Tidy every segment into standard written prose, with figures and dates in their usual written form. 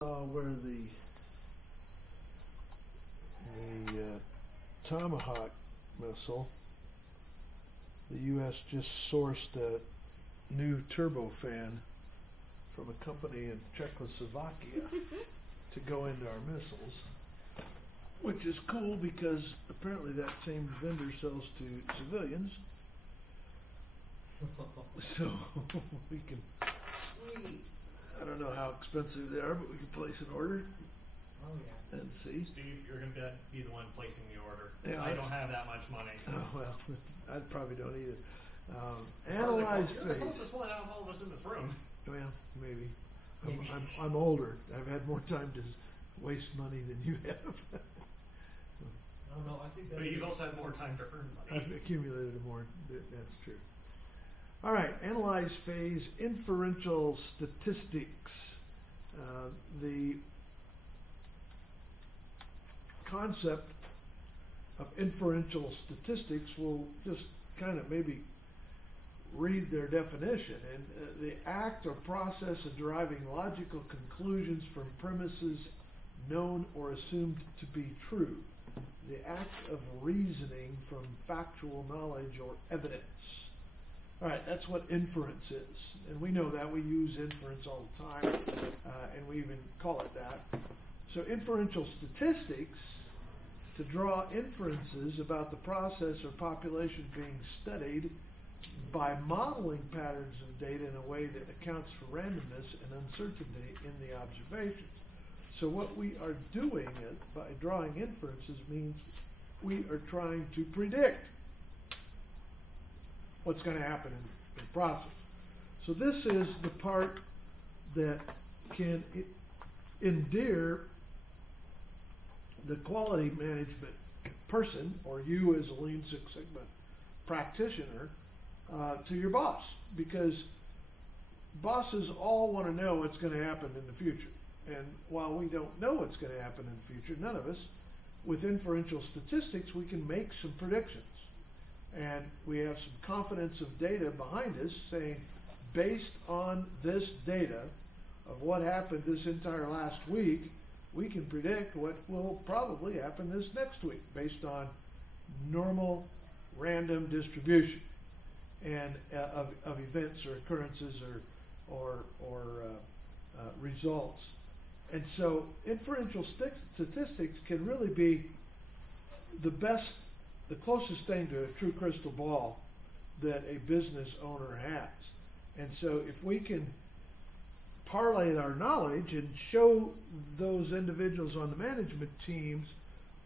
Where the Tomahawk missile, the U.S. just sourced a new turbofan from a company in Czechoslovakia to go into our missiles, which is cool because apparently that same vendor sells to civilians. So we can, I don't know how expensive they are, but we can place an order. Oh, yeah. And see. Steve, you're going to be the one placing the order. Yeah, I don't have that much money. Oh, well, I probably don't either. Analyze You're the phase. closest one out of all of us in this room. Well, maybe. I'm older. I've had more time to waste money than you have. I don't know. I think but you've also had more time to earn money. I've accumulated more. That's true. All right. Analyze phase inferential statistics. The concept of inferential statistics will just kind of maybe read their definition. And the act or process of deriving logical conclusions from premises known or assumed to be true. The act of reasoning from factual knowledge or evidence. All right, that's what inference is. And we know that. We use inference all the time, and we even call it that. So inferential statistics, to draw inferences about the process or population being studied by modeling patterns of data in a way that accounts for randomness and uncertainty in the observations. So what we are doing by drawing inferences means we are trying to predict what's going to happen in the process. So this is the part that can endear the quality management person, or you as a Lean Six Sigma practitioner, to your boss, because bosses all want to know what's going to happen in the future. And while we don't know what's going to happen in the future, none of us, with inferential statistics, we can make some predictions. And we have some confidence of data behind us saying, based on this data of what happened this entire last week, we can predict what will probably happen this next week based on normal random distribution and of events or occurrences or results. And so inferential statistics can really be the closest thing to a true crystal ball that a business owner has. And so if we can parlay our knowledge and show those individuals on the management teams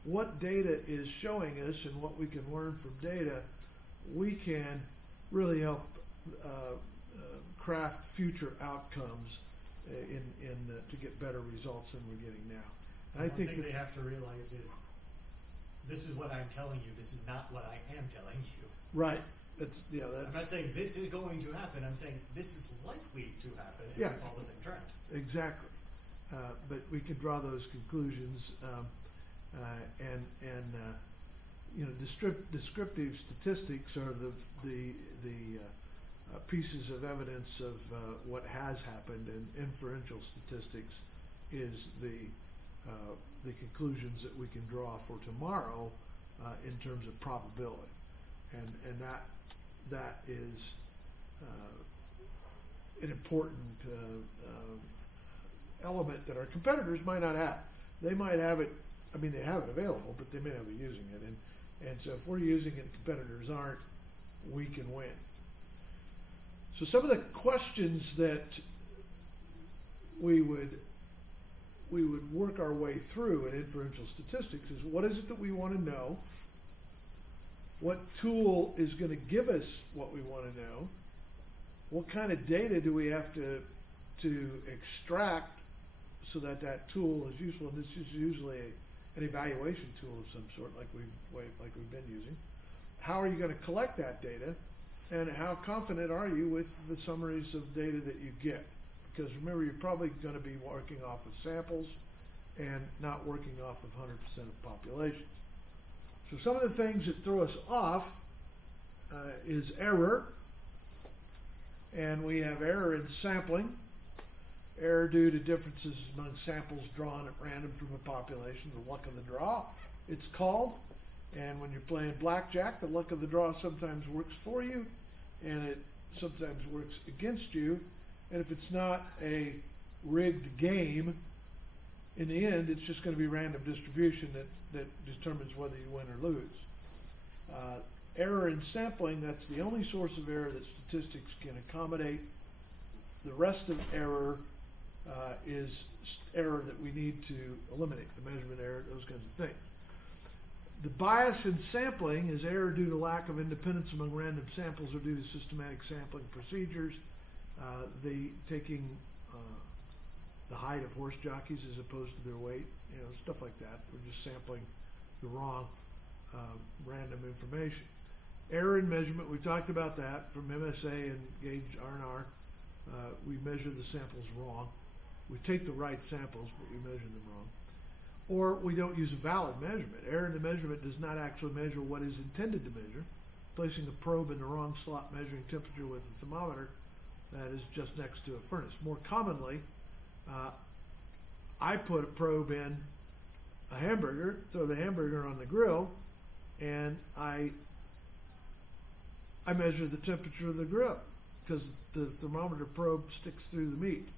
what data is showing us and what we can learn from data, we can really help craft future outcomes to get better results than we're getting now. And I think they have to realize is this is what I'm telling you. This is not what I am telling you. Right. I'm not saying this is going to happen. I'm saying this is likely to happen if we follow the same trend. Exactly. But we can draw those conclusions, descriptive statistics are the pieces of evidence of what has happened, and inferential statistics is the conclusions that we can draw for tomorrow in terms of probability, and that is an important element that our competitors might not have. They might have it. I mean, they have it available, but they may not be using it. And so if we're using it, competitors aren't, we can win. So some of the questions that we would work our way through in inferential statistics is, what is it that we want to know? What tool is going to give us what we want to know? What kind of data do we have to extract so that tool is useful? And this is usually an evaluation tool of some sort, like we've been using. How are you going to collect that data? And how confident are you with the summaries of data that you get? Because remember, you're probably going to be working off of samples and not working off of 100% of populations. So some of the things that throw us off is error. And we have error in sampling. Error due to differences among samples drawn at random from a population, the luck of the draw, it's called. And when you're playing blackjack, the luck of the draw sometimes works for you, and it sometimes works against you. And if it's not a rigged game, in the end, it's just going to be random distribution that determines whether you win or lose. Error in sampling, that's the only source of error that statistics can accommodate. The rest of error is error that we need to eliminate, the measurement error, those kinds of things. The bias in sampling is error due to lack of independence among random samples or due to systematic sampling procedures. Taking the height of horse jockeys as opposed to their weight, stuff like that. We're just sampling the wrong random information. Error in measurement, we talked about that from MSA and Gauge R&R. We measure the samples wrong. We take the right samples, but we measure them wrong. Or we don't use a valid measurement. Error in the measurement does not actually measure what is intended to measure. Placing a probe in the wrong slot measuring temperature with a thermometer that is just next to a furnace. More commonly, I put a probe in a hamburger, throw the hamburger on the grill, and I measure the temperature of the grill because the thermometer probe sticks through the meat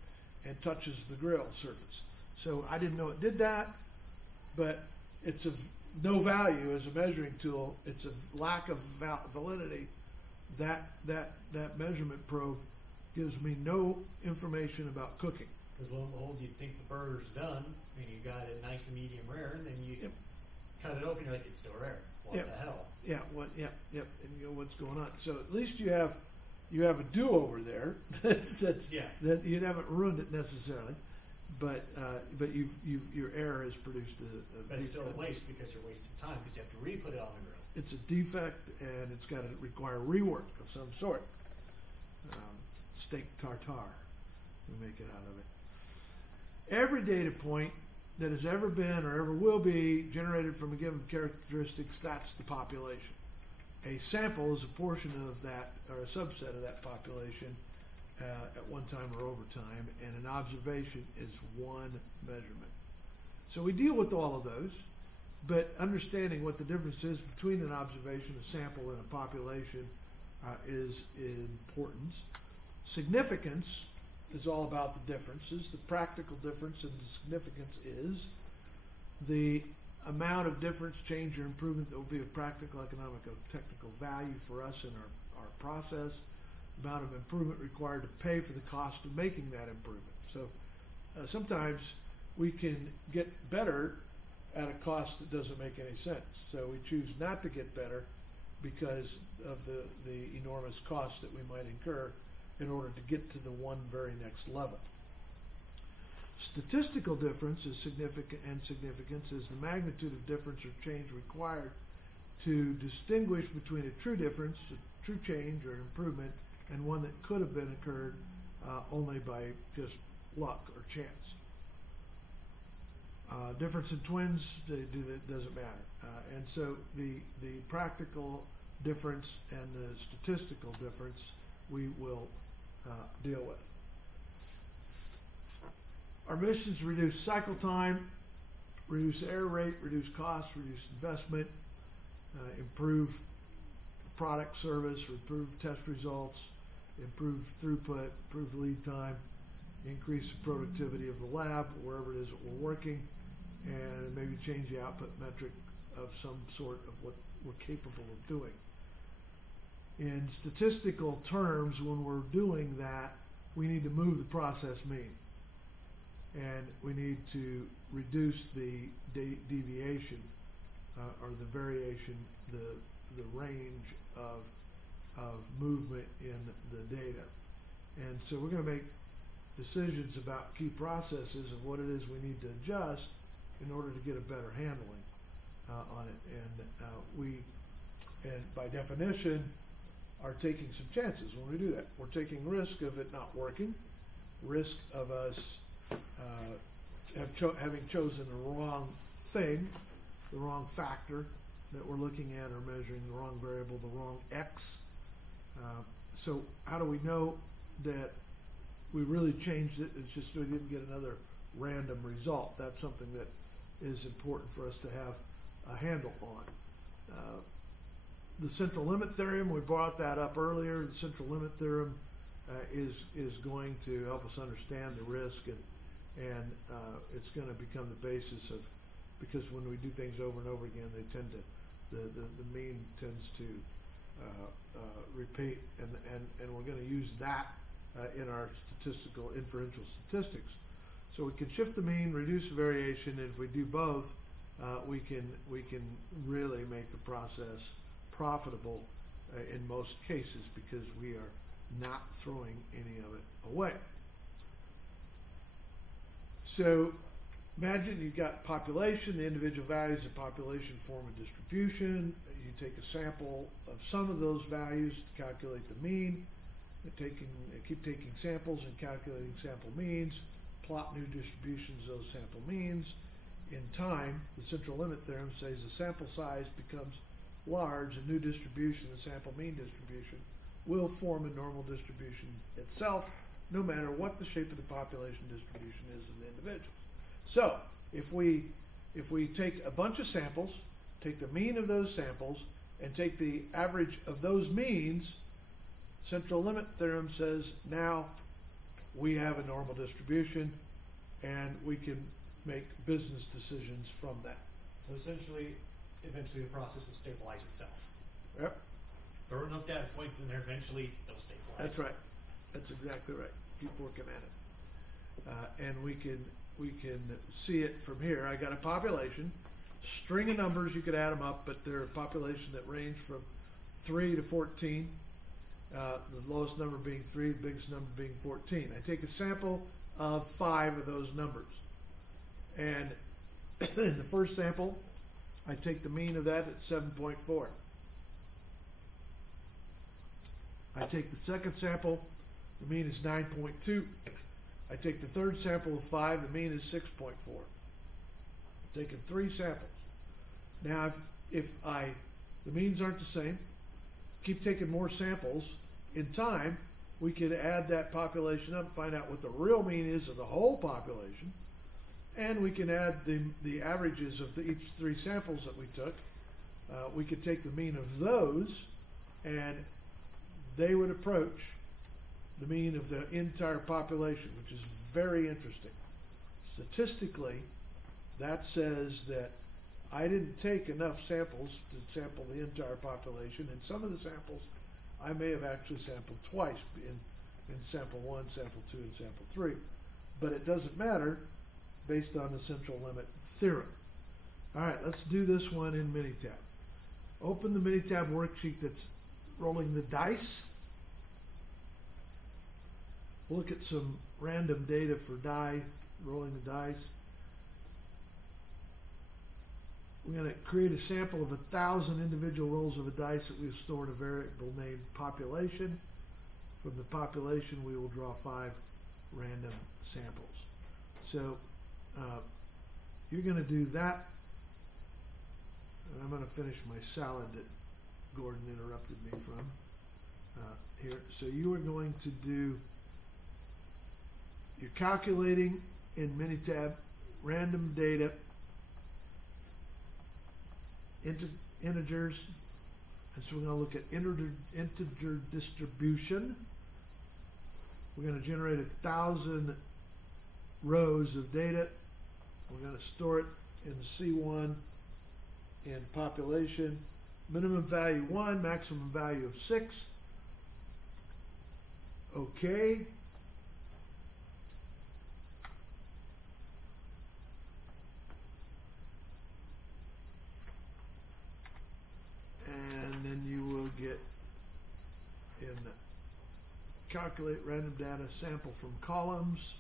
and touches the grill surface. So I didn't know it did that, but it's of no value as a measuring tool. It's a lack of validity. That measurement probe gives me no information about cooking. Because lo and behold, you think the burger's done, and you got it nice and medium rare, and then you cut it open, you're like, it's still rare. What the hell? Yeah, and you know what's going on. So at least you have a do-over there. That you haven't ruined it necessarily, but your error has produced a but it's still a waste because you're wasting time because you have to re-put it on the grill. It's a defect, and it's got to require rework of some sort. Steak tartare, we make it out of it. Every data point that has ever been or ever will be generated from a given characteristics, that's the population. A sample is a portion of that, or a subset of that population at one time or over time, and an observation is one measurement. So we deal with all of those, but understanding what the difference is between an observation, a sample, and a population is important. Significance is all about the differences. The practical difference and the significance is the amount of difference, change, or improvement that will be of practical, economic, or technical value for us in our process, the amount of improvement required to pay for the cost of making that improvement. So sometimes we can get better at a cost that doesn't make any sense. So we choose not to get better because of the enormous cost that we might incur in order to get to the one very next level. Statistical difference is significant, and significance is the magnitude of difference or change required to distinguish between a true difference, a true change or improvement, and one that could have been occurred only by just luck or chance. Difference in twins, that doesn't matter. And so the practical difference and the statistical difference we will deal with. Our mission is to reduce cycle time, reduce error rate, reduce costs, reduce investment, improve product service, improve test results, improve throughput, improve lead time, increase the productivity of the lab, wherever it is that we're working, and maybe change the output metric of some sort of what we're capable of doing. In statistical terms, when we're doing that, we need to move the process mean. And we need to reduce the deviation or the variation, the range of movement in the data. And so we're going to make decisions about key processes of what it is we need to adjust in order to get a better handling on it. And by definition, are taking some chances when we do that. We're taking risk of it not working, risk of us having chosen the wrong thing, the wrong factor that we're looking at or measuring, the wrong variable, the wrong X. So how do we know that we really changed it. It's just we didn't get another random result. That's something that is important for us to have a handle on. The central limit theorem, we brought that up earlier. The central limit theorem is going to help us understand the risk, and it's going to become the basis of, because when we do things over and over again, they tend to, the mean tends to repeat, and we're going to use that in our statistical inferential statistics. So we can shift the mean, reduce the variation, and if we do both, we can really make the process profitable in most cases, because we are not throwing any of it away. So imagine you've got population, the individual values of population form a distribution. You take a sample of some of those values to calculate the mean. Keep taking samples and calculating sample means, plot new distributions of those sample means. In time, the central limit theorem says the sample size becomes large, a new distribution, the sample mean distribution, will form a normal distribution itself, no matter what the shape of the population distribution is of the individual. So, if we take a bunch of samples, take the mean of those samples, and take the average of those means, central limit theorem says now we have a normal distribution, and we can make business decisions from that. So essentially, eventually the process will stabilize itself. Yep. Throw enough data points in there, eventually they'll stabilize. That's right. That's exactly right. Keep working at it. And we can see it from here. I got a population, string of numbers, you could add them up, but they're a population that range from 3 to 14. The lowest number being 3, the biggest number being 14. I take a sample of 5 of those numbers. And in the first sample, I take the mean of that at 7.4. I take the second sample, the mean is 9.2. I take the third sample of 5, the mean is 6.4. I'm taking 3 samples. Now, if the means aren't the same, keep taking more samples. In time, we could add that population up and find out what the real mean is of the whole population. And we can add the averages of each 3 samples that we took. We could take the mean of those, and they would approach the mean of the entire population, which is very interesting. Statistically, that says that I didn't take enough samples to sample the entire population, and some of the samples I may have actually sampled twice in sample 1, sample 2, and sample 3. But it doesn't matter, based on the central limit theorem. All right, let's do this one in Minitab. Open the Minitab worksheet that's rolling the dice. We'll look at some random data for rolling the dice. We're going to create a sample of 1,000 individual rolls of a dice that we've stored a variable named population. From the population, we will draw 5 random samples. So you're going to do that, and I'm going to finish my salad that Gordon interrupted me from here. So you are going to do, you're calculating in Minitab random data, integers, and so we're going to look at integer distribution. We're going to generate 1,000 rows of data. We're going to store it in C1 in population. Minimum value 1, maximum value of 6. Okay. And then you will get in calculate random data sample from columns.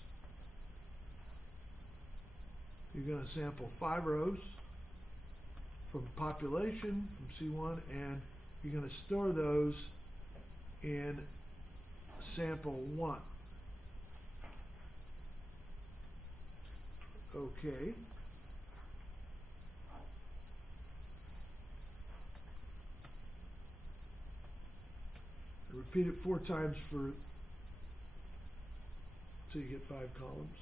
You're going to sample 5 rows from population, from C1, and you're going to store those in sample 1. Okay. Repeat it 4 times for So you get 5 columns.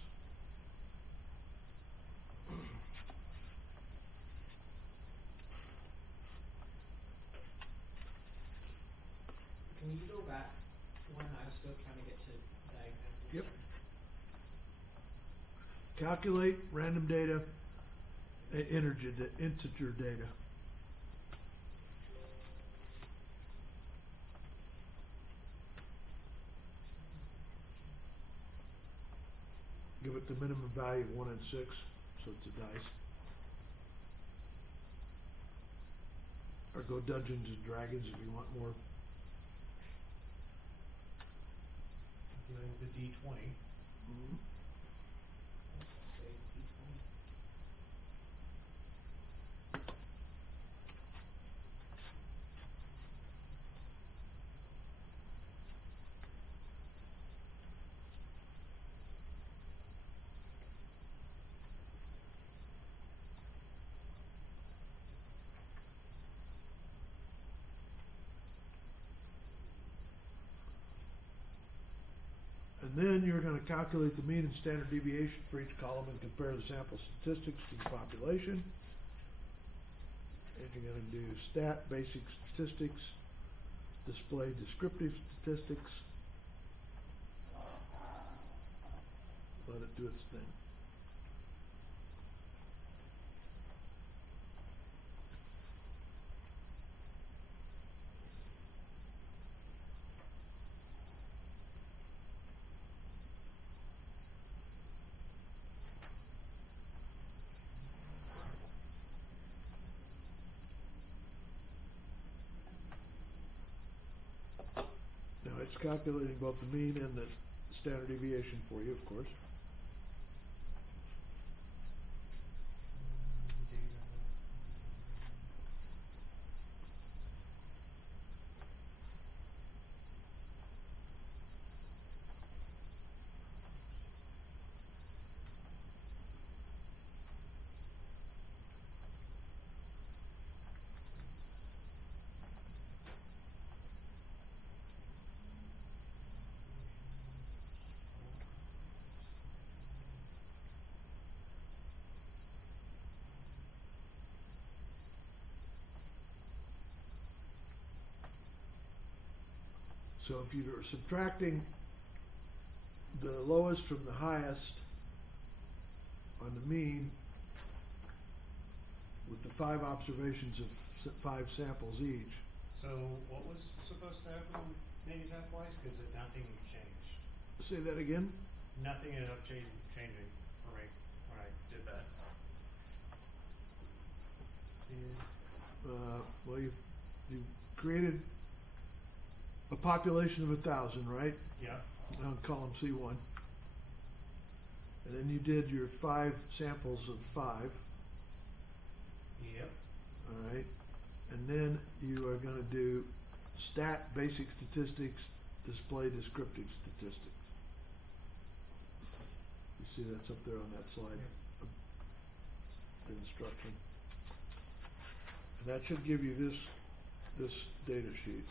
Can you go back one? I was still trying to get to diagram. Yep. Calculate random data, integer data. Give it the minimum value of 1 and 6, so it's a dice. Or go Dungeons and Dragons if you want more. The D20. Mm-hmm. Say D20. And then you're going to calculate the mean and standard deviation for each column and compare the sample statistics to the population. And you're going to do stat, basic statistics, display descriptive statistics. Let it do its thing. Now it's calculating both the mean and the standard deviation for you, of course. So if you're subtracting the lowest from the highest on the mean with the 5 observations of 5 samples each. So what was supposed to happen negative-wise? Because nothing changed. Say that again? Nothing ended up changing for me when I did that. Well, you created a population of 1,000, right? Yeah. On column C1. And then you did your 5 samples of 5. Yep. All right. And then you are going to do stat, basic statistics, display descriptive statistics. You see that's up there on that slide, the instruction. And that should give you this data sheet.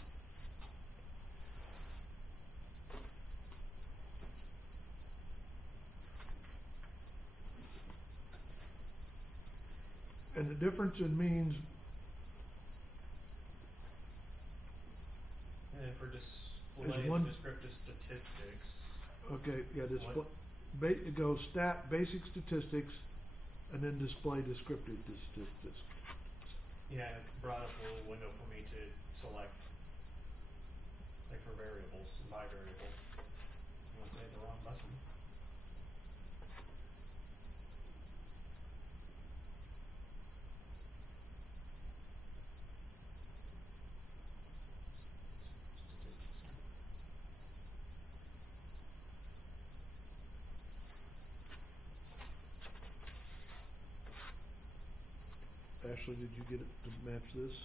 And the difference in means. And then for display one, descriptive statistics. Okay, yeah, it goes stat, basic statistics, and then display descriptive statistics. Yeah, it brought up a little window for me to select, like for variables, by variable. Unless I hit the wrong button. Ashley, did you get it to match this?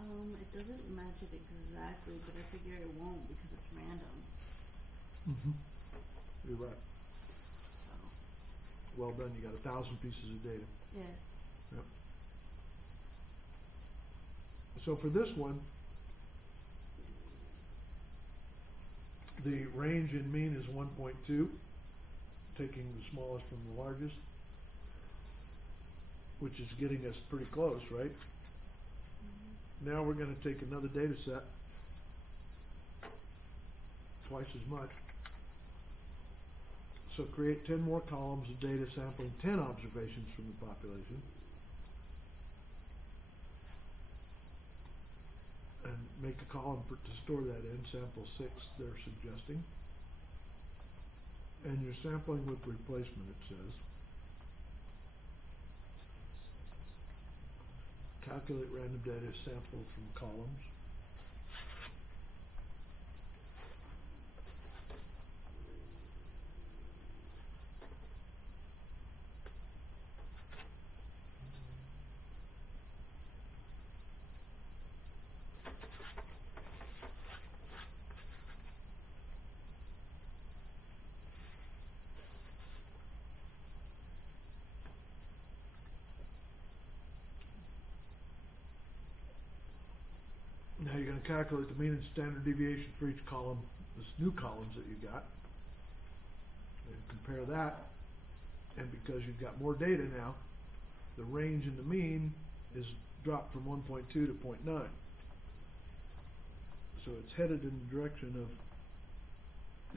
It doesn't match it exactly, but I figure it won't because it's random. Mm-hmm. You're right. So. Well done. You got 1,000 pieces of data. Yeah. Yep. So for this one, The range and mean is 1.2, taking the smallest from the largest, which is getting us pretty close, right? Now we're going to take another data set, twice as much. So create 10 more columns of data sampling 10 observations from the population. And make a column to store that in, sample 6 they're suggesting. And you're sampling with replacement, it says. Calculate random data sample from columns. Now you're going to calculate the mean and standard deviation for each column, this new columns that you got, and compare that. And because you've got more data now, the range and the mean is dropped from 1.2 to 0.9. So it's headed in the direction of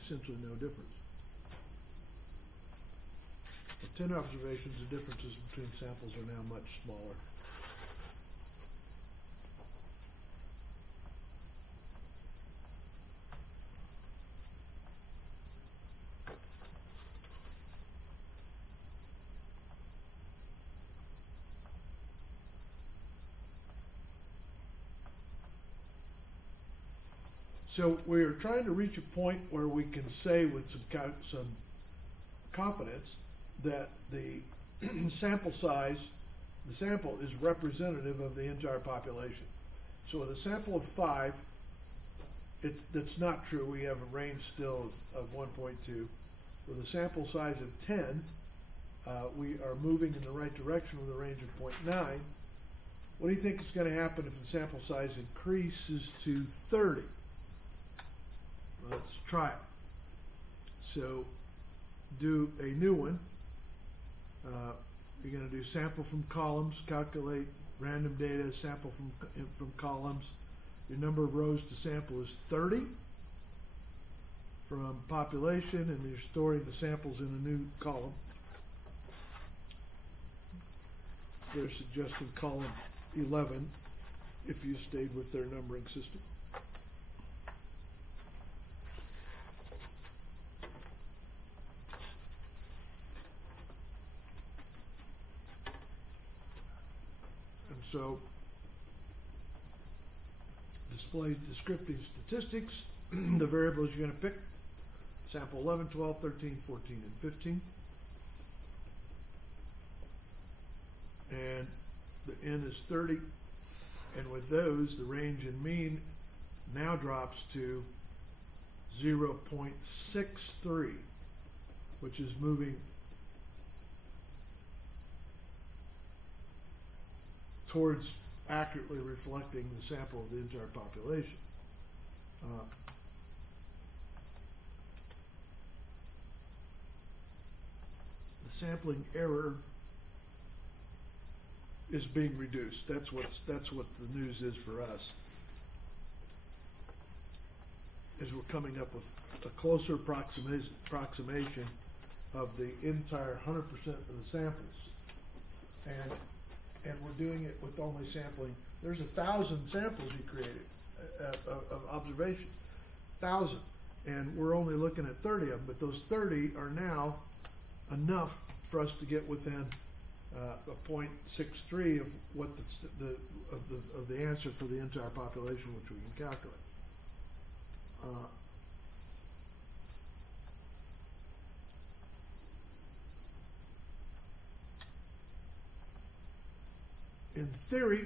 essentially no difference. With 10 observations, the differences between samples are now much smaller. So we are trying to reach a point where we can say with some confidence that the sample size, the sample is representative of the entire population. So with a sample of 5, that's not true. We have a range still of 1.2. With a sample size of 10, we are moving in the right direction with a range of 0.9. What do you think is going to happen if the sample size increases to 30? Let's try it. So do a new one. You're going to do sample from columns, calculate random data, sample from columns. Your number of rows to sample is 30 from population, and you're storing the samples in a new column. They're suggesting column 11 if you stayed with their numbering system. So, display descriptive statistics, the variables you're going to pick, sample 11, 12, 13, 14, and 15. And the N is 30. And with those, the range and mean now drops to 0.63, which is moving towards accurately reflecting the sample of the entire population. The sampling error is being reduced. That's what the news is for us. As we're coming up with a closer approximation of the entire 100% of the samples, and we're doing it with only sampling. There's 1,000 samples you created of observation, 1,000, and we're only looking at 30 of them. But those 30 are now enough for us to get within a 0.63 of what the answer for the entire population, which we can calculate. In theory,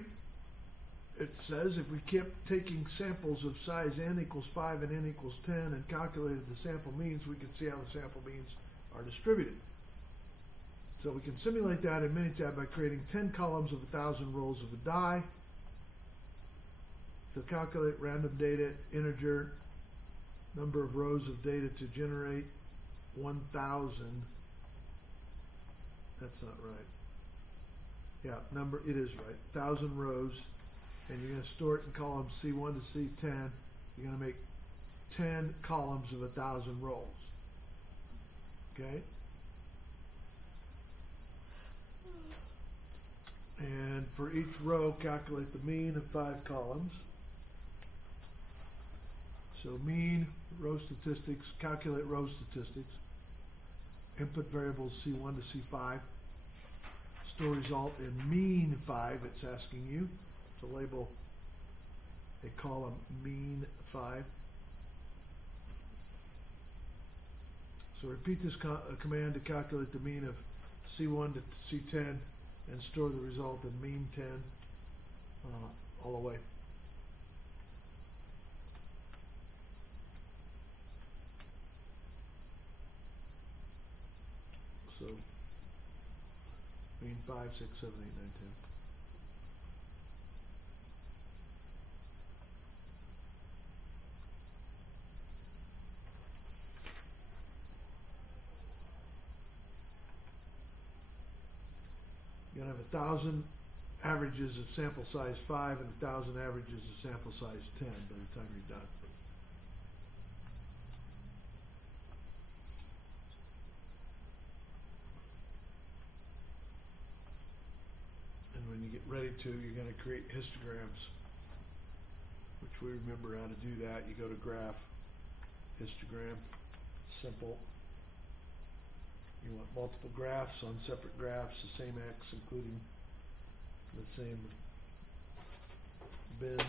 it says if we kept taking samples of size n equals 5 and n equals 10 and calculated the sample means, we can see how the sample means are distributed. So we can simulate that in Minitab by creating 10 columns of 1,000 rolls of a die. So calculate random data integer number of rows of data to generate 1,000. That's not right. Yeah, it is right. 1,000 rows, and you're going to store it in columns C1 to C10. You're going to make 10 columns of 1,000 rows. Okay? And for each row, calculate the mean of 5 columns. So mean, row statistics, calculate row statistics. Input variables C1 to C5. Store result in mean 5. It's asking you to label a column mean 5. So repeat this command to calculate the mean of C1 to C10 and store the result in mean 10 all the way. So mean 5, 6, 7, 8, 9, 10. You're going to have 1,000 averages of sample size 5 and 1,000 averages of sample size 10 by the time you're done. And when you get ready to, you're going to create histograms, which we remember how to do that. You go to graph, histogram, simple. You want multiple graphs on separate graphs, the same X, including the same bins.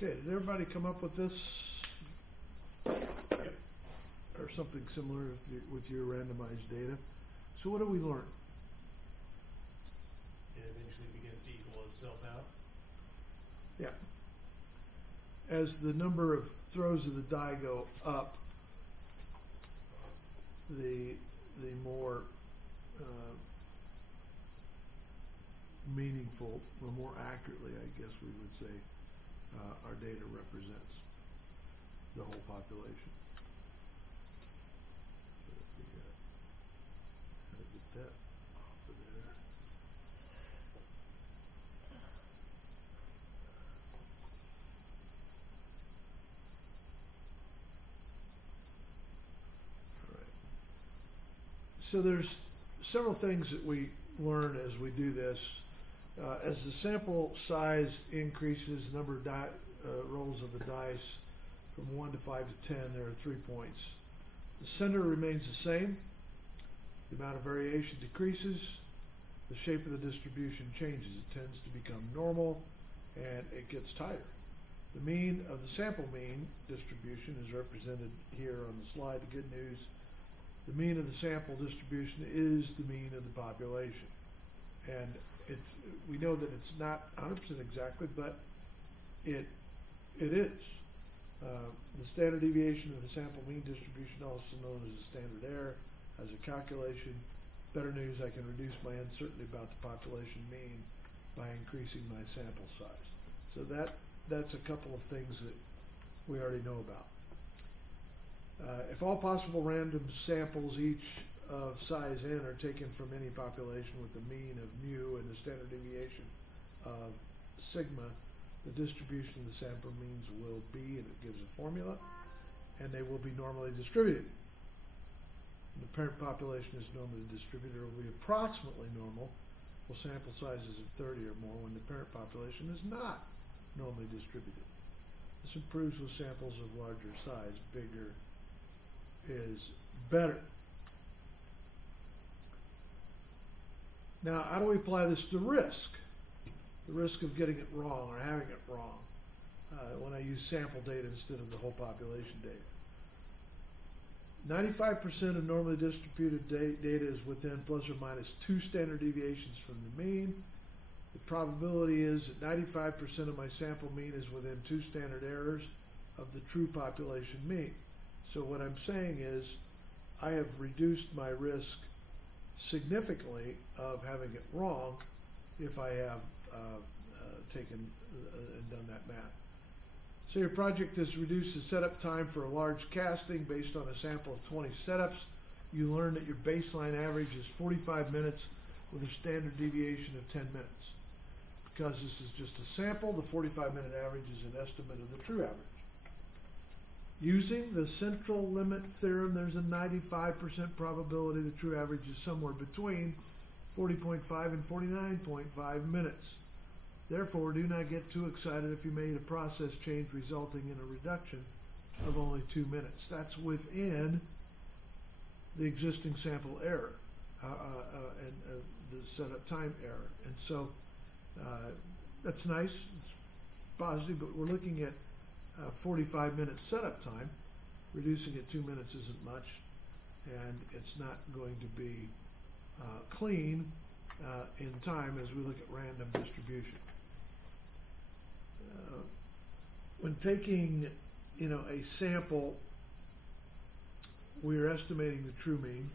Okay, did everybody come up with this? Yep. Or something similar with your randomized data? So what do we learn? It eventually begins to equal itself out. Yeah. As the number of throws of the die go up, the more meaningful, or more accurately, I guess we would say, our data represents the whole population. So if we got, how to get that off of there. All right. So there's several things that we learn as we do this. As the sample size increases, the number of rolls of the dice from 1 to 5 to 10, there are 3 points. The center remains the same. The amount of variation decreases. The shape of the distribution changes. It tends to become normal, and it gets tighter. The mean of the sample mean distribution is represented here on the slide. The good news, the mean of the sample distribution is the mean of the population. And we know that it's not 100% exactly, but it is. The standard deviation of the sample mean distribution, also known as the standard error, has a calculation. Better news, I can reduce my uncertainty about the population mean by increasing my sample size. So that's a couple of things that we already know about. If all possible random samples, each of size n, are taken from any population with the mean of mu and the standard deviation of sigma, the distribution of the sample means will be, and it gives a formula, and they will be normally distributed. The parent population is normally distributed, or will be approximately normal, with sample sizes of 30 or more, when the parent population is not normally distributed. This improves with samples of larger size. Bigger is better. Now, how do we apply this to risk? The risk of getting it wrong or having it wrong when I use sample data instead of the whole population data. 95% of normally distributed data is within plus or minus 2 standard deviations from the mean. The probability is that 95% of my sample mean is within 2 standard errors of the true population mean. So what I'm saying is I have reduced my risk significantly of having it wrong if I have taken and done that math. So your project has reduced the setup time for a large casting based on a sample of 20 setups. You learn that your baseline average is 45 minutes with a standard deviation of 10 minutes. Because this is just a sample, the 45-minute average is an estimate of the true average. Using the central limit theorem, there's a 95% probability the true average is somewhere between 40.5 and 49.5 minutes. Therefore, do not get too excited if you made a process change resulting in a reduction of only 2 minutes. That's within the existing sample error and the setup time error. And so that's nice, it's positive, but we're looking at 45 minutes setup time. Reducing it 2 minutes isn't much, and it's not going to be clean in time as we look at random distribution. When taking, a sample, we're estimating the true mean.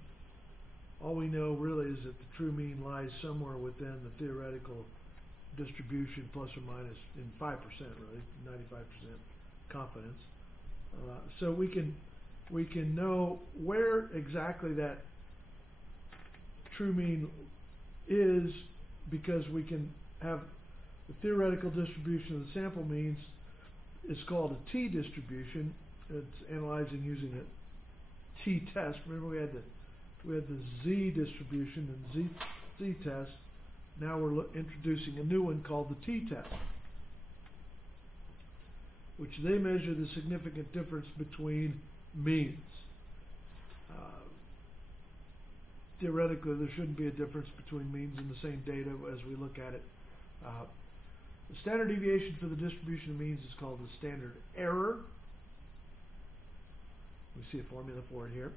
All we know really is that the true mean lies somewhere within the theoretical distribution, plus or minus in 5%, really, 95% confidence. So we can know where exactly that true mean is, because we can have the theoretical distribution of the sample means is called a t-distribution. It's analyzing using a t-test. Remember we had the z-distribution and z-test. Now we're introducing a new one called the t-test, which they measure the significant difference between means. Theoretically, there shouldn't be a difference between means in the same data as we look at it. The standard deviation for the distribution of means is called the standard error. We see a formula for it here.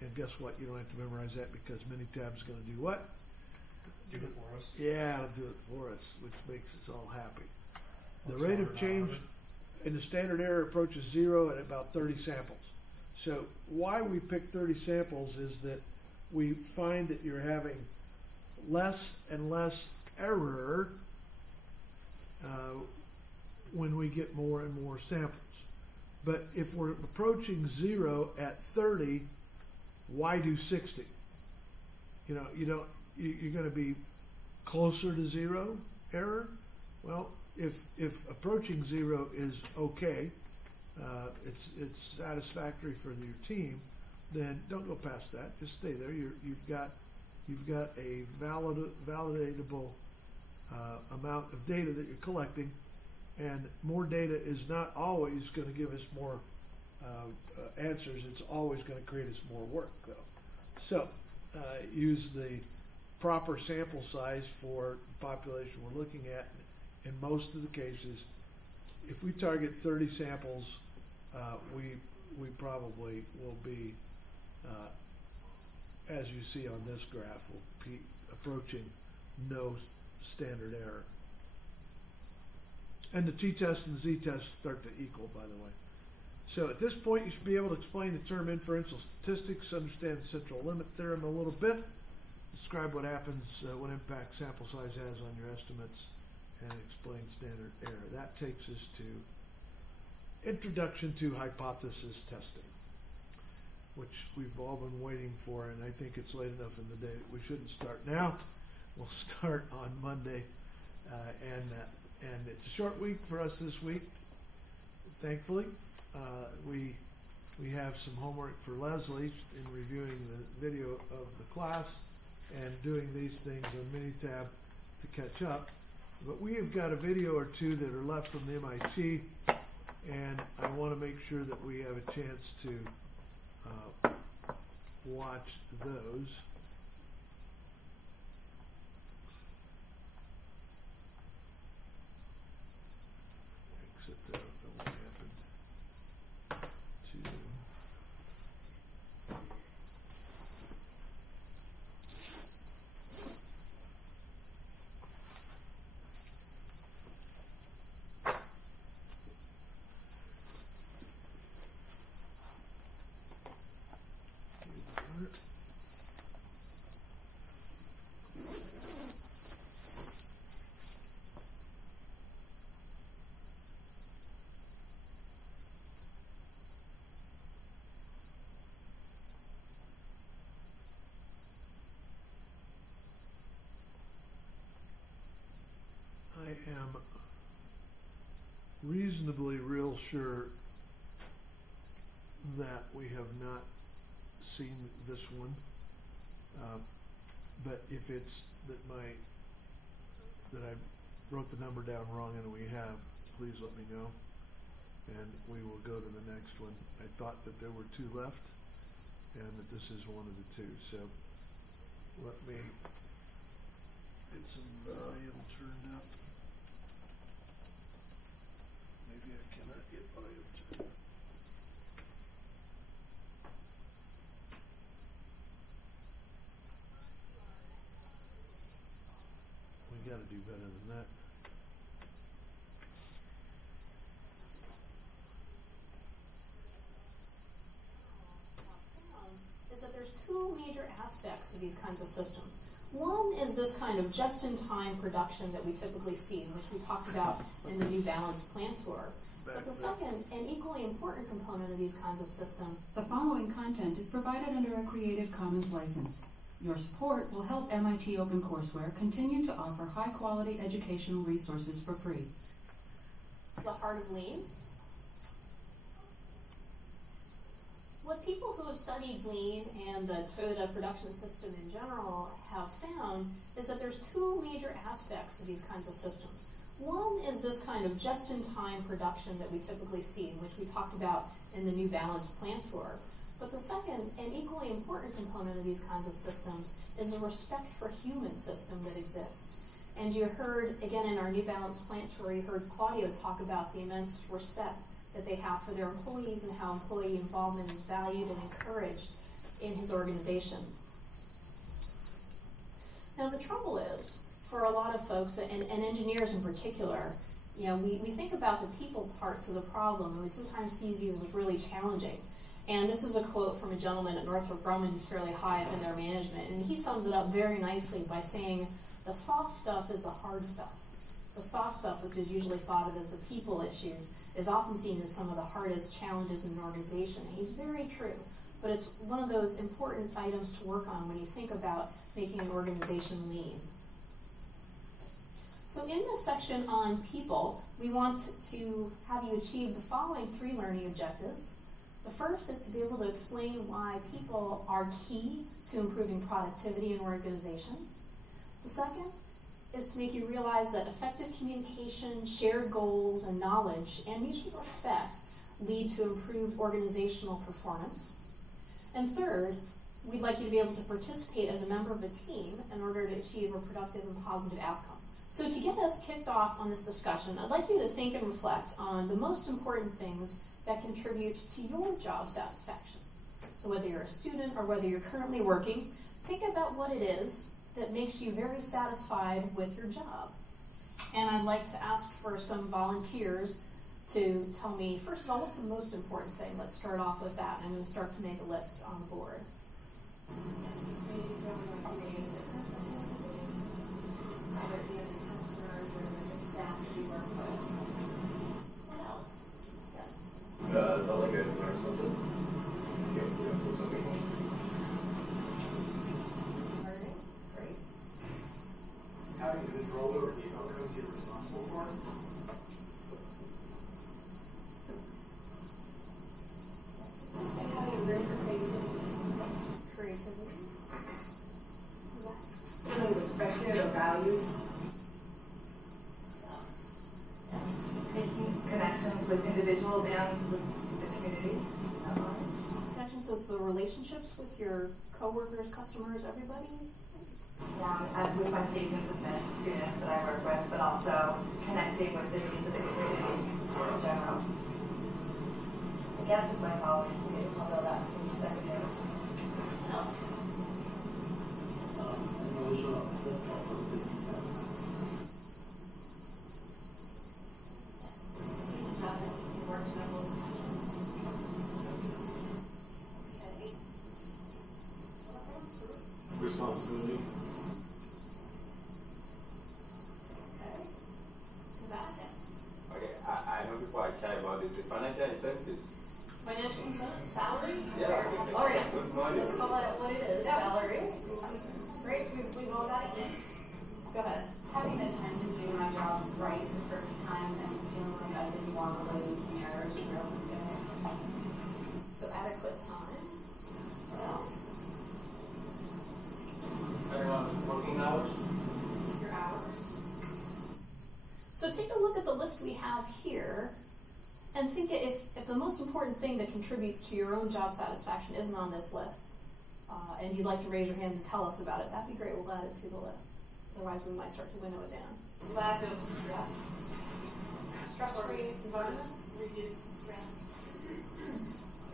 And guess what? You don't have to memorize that because Minitab's going to do what? Do it for us. Yeah, it'll do it for us, which makes us all happy. The rate of change in the standard error approaches 0 at about 30 samples. So why we pick 30 samples is that we find that you're having less and less error when we get more and more samples. But if we're approaching 0 at 30, why do 60? You know, you're going to be closer to 0 error. Well, if approaching 0 is okay, it's satisfactory for your team, then don't go past that. Just stay there. You've got a validatable amount of data that you're collecting, and more data is not always going to give us more answers. It's always going to create us more work, though. So use the proper sample size for the population we're looking at. In most of the cases, if we target 30 samples, we probably will be, as you see on this graph, will be approaching no standard error. And the t-test and the z-test start to equal, by the way. So at this point, you should be able to explain the term inferential statistics, understand the central limit theorem a little bit, describe what happens, what impact sample size has on your estimates, and explain standard error. That takes us to introduction to hypothesis testing, which we've all been waiting for, and I think it's late enough in the day that we shouldn't start now. We'll start on Monday, and it's a short week for us this week, thankfully. We have some homework for Leslie in reviewing the video of the class and doing these things on Minitab to catch up. But we have got a video or two that are left from the MIT, and I want to make sure that we have a chance to watch those. Exit that. What happened to... I am reasonably real sure that we have not seen this one, but if it's that I wrote the number down wrong and we have, please let me know, and we will go to the next one. I thought that there were two left, and that this is one of the two. So let me get some volume turned up. Maybe I cannot get volume turned up. We got to do better than that. Is that there's two major aspects of these kinds of systems. One is this kind of just-in-time production that we typically see, which we talked about in the New Balance plant tour. But the second and equally important component of these kinds of systems. The following content is provided under a Creative Commons license. Your support will help MIT OpenCourseWare continue to offer high-quality educational resources for free. The heart of Lean. What people who have studied Lean and the Toyota production system in general have found is that there's two major aspects of these kinds of systems. One is this kind of just-in-time production that we typically see, which we talked about in the New Balance plant tour. But the second and equally important component of these kinds of systems is the respect for human system that exists. And you heard, again, in our New Balance plant tour, you heard Claudio talk about the immense respect that they have for their employees and how employee involvement is valued and encouraged in his organization. Now, the trouble is, for a lot of folks, and engineers in particular, you know, we think about the people parts of the problem, and we sometimes see these as really challenging. And this is a quote from a gentleman at Northrop Grumman who's fairly high up in their management, and he sums it up very nicely by saying, the soft stuff is the hard stuff. The soft stuff, which is usually thought of as the people issues, is often seen as some of the hardest challenges in an organization. And he's very true, but it's one of those important items to work on when you think about making an organization lean. So in this section on people, we want to have you achieve the following 3 learning objectives. The first is to be able to explain why people are key to improving productivity in an organization. The second is to make you realize that effective communication, shared goals, and knowledge, and mutual respect lead to improved organizational performance. And third, we'd like you to be able to participate as a member of a team in order to achieve a productive and positive outcome. So to get us kicked off on this discussion, I'd like you to think and reflect on the most important things that contribute to your job satisfaction. So whether you're a student or whether you're currently working, think about what it is that makes you very satisfied with your job. And I'd like to ask for some volunteers to tell me, first of all, what's the most important thing? Let's start off with that. I'm going to start to make a list on the board. Yes. What else? Yes. I felt like I learned something. Something. Learning. Great. Having control over the outcomes you're responsible for. And having room for creativity. Feeling respected or valued. Yes. Making connections with individuals and with the community. Connections with the relationships with your coworkers, customers, everybody. With my patients and students that I work with, but also connecting with the needs of the community in general. I guess with my colleagues, although that's every day. No. Responsibility. Okay, I know before I chat about it, the financial incentives. financial incentive, salary? Yeah. All right, Good money. let's call that what it is, salary. Great, we know what that means. Go ahead. Having the time to do my job right the first time and feeling like I didn't want to leave errors throughout the day. So adequate time. What else? Working hours. Your hours. So take a look at the list we have here and think if the most important thing that contributes to your own job satisfaction isn't on this list, and you'd like to raise your hand and tell us about it, that'd be great. We'll add it to the list. Otherwise, we might start to winnow it down. Lack of stress. Stress-free environment? Reduced stress.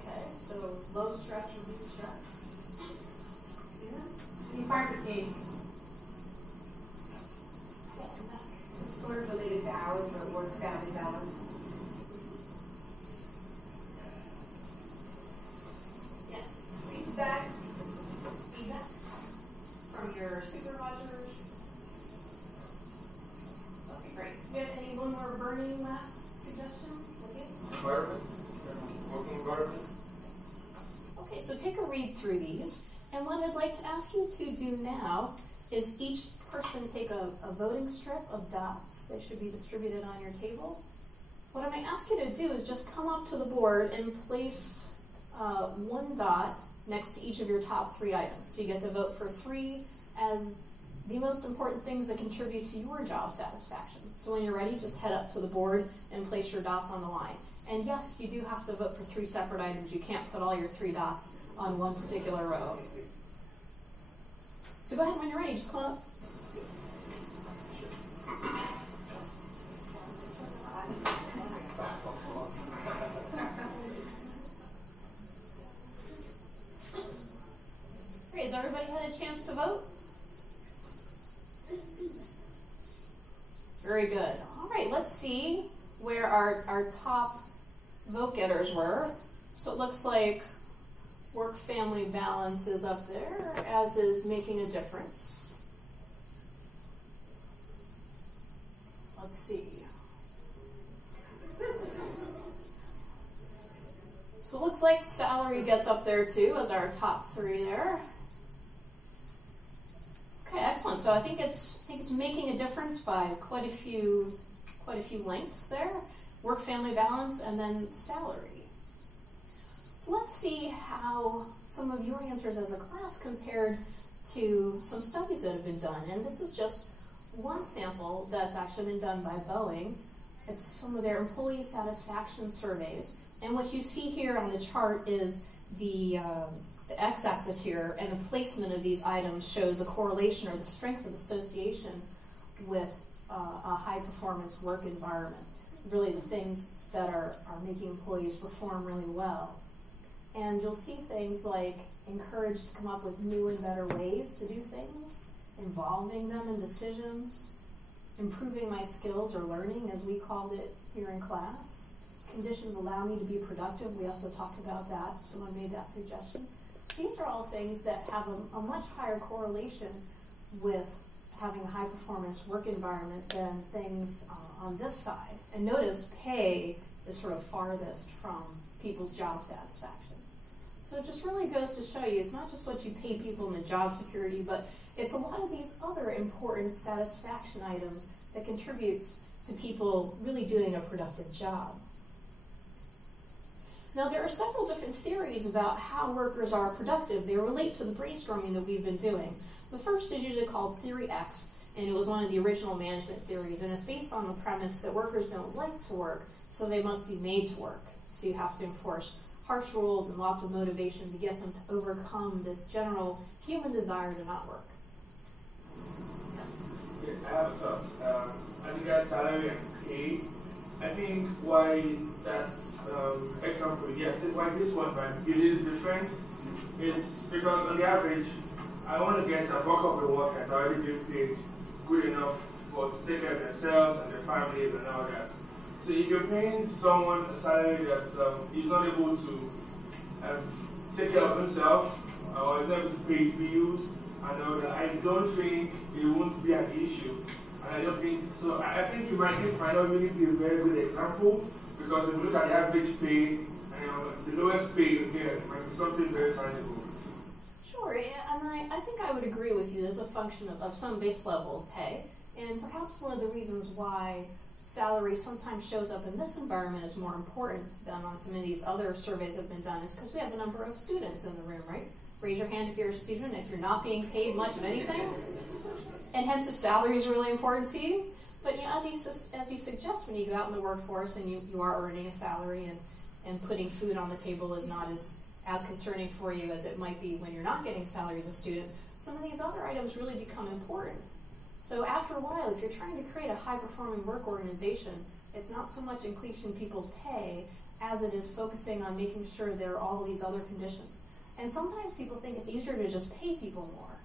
Okay, so low stress, reduced stress. See that? Defined fatigue. Yes, and that. Sort of related to hours for work-family balance. Yes. Feedback. Feedback from your supervisors. Okay, great. Do you have any one more burning last suggestion? Yes? Environment. Working environment. Okay, so take a read through these. And what I'd like to ask you to do now is each person take a voting strip of dots. They should be distributed on your table. What I might ask you to do is just come up to the board and place one dot next to each of your top 3 items. So you get to vote for 3 as the most important things that contribute to your job satisfaction. So when you're ready, just head up to the board and place your dots on the line. And yes, you do have to vote for 3 separate items. You can't put all your 3 dots on one particular row. So go ahead when you're ready, just come up. Has everybody had a chance to vote? Very good. All right, let's see where our top vote getters were. So it looks like work-family balance is up there, as is making a difference. Let's see. So it looks like salary gets up there too as our top three there. Okay, excellent. So I think it's making a difference by quite a few lengths there. Work-family balance and then salary. So let's see how some of your answers as a class compared to some studies that have been done. And this is just one sample that's actually been done by Boeing. It's some of their employee satisfaction surveys. And what you see here on the chart is the x-axis here, and the placement of these items shows the correlation or the strength of association with a high-performance work environment. Really the things that are making employees perform really well. And you'll see things like encouraged to come up with new and better ways to do things, involving them in decisions, improving my skills or learning, as we called it here in class. Conditions allow me to be productive. We also talked about that. Someone made that suggestion. These are all things that have a much higher correlation with having a high-performance work environment than things on this side. And notice pay is sort of farthest from people's job satisfaction. So it just really goes to show you, it's not just what you pay people in the job security, but it's a lot of these other important satisfaction items that contributes to people really doing a productive job. Now, there are several different theories about how workers are productive. They relate to the brainstorming that we've been doing. The first is usually called Theory X, and it was one of the original management theories, and it's based on the premise that workers don't like to work, so they must be made to work. So you have to enforce harsh rules and lots of motivation to get them to overcome this general human desire to not work. Yes? Yeah, I have a thought. I think that salary and pay, I think why that's example, yeah, why this one might be a little different is because on the average, I want to get a bulk of the work has already been paid good enough to take care of themselves and their families and all that. So if you're paying someone a salary that is not able to take care of himself or is not able to pay his bills and all that, I don't think it won't be an issue. And I don't think, so I think this might not really be a very good example because if you look at the average pay, the lowest pay here might be something very tangible. Sure, and I think I would agree with you. There's a function of some base level of pay, and perhaps one of the reasons why salary sometimes shows up in this environment is more important than on some of these other surveys that have been done is because we have a number of students in the room, right? Raise your hand if you're a student, if you're not being paid much of anything, and hence if salary is really important to you. But as you suggest, when you go out in the workforce and you are earning a salary and putting food on the table is not as concerning for you as it might be when you're not getting salary as a student, some of these other items really become important. So after a while, if you're trying to create a high-performing work organization, it's not so much increasing people's pay as it is focusing on making sure there are all of these other conditions. And sometimes people think it's easier to just pay people more,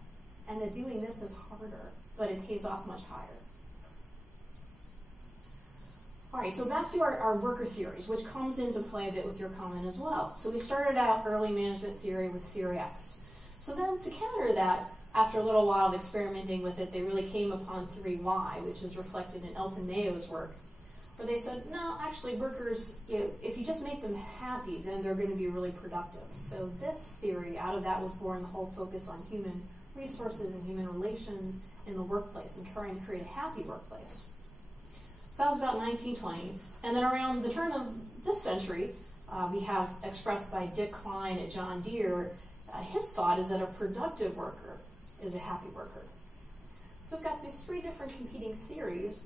and that doing this is harder, but it pays off much higher. All right, so back to our worker theories, which comes into play a bit with your comment as well. So we started out early management theory with Theory X. So then to counter that, after a little while of experimenting with it, they really came upon Theory Y, which is reflected in Elton Mayo's work, where they said, no, actually workers, if you just make them happy, then they're going to be really productive. So this theory, out of that was born the whole focus on human resources and human relations in the workplace and trying to create a happy workplace. So that was about 1920. And then around the turn of this century, we have expressed by Dick Klein at John Deere, his thought is that a productive worker is a happy worker. So we've got these three different competing theories.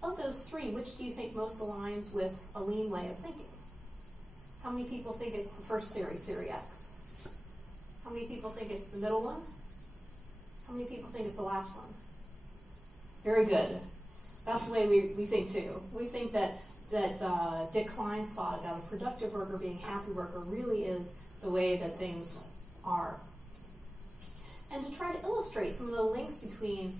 Of those three, which do you think most aligns with a lean way of thinking? How many people think it's the first theory, Theory X? How many people think it's the middle one? How many people think it's the last one? Very good. That's the way we think too. We think that Dick Klein's thought about a productive worker being a happy worker really is the way that things are. And to try to illustrate some of the links between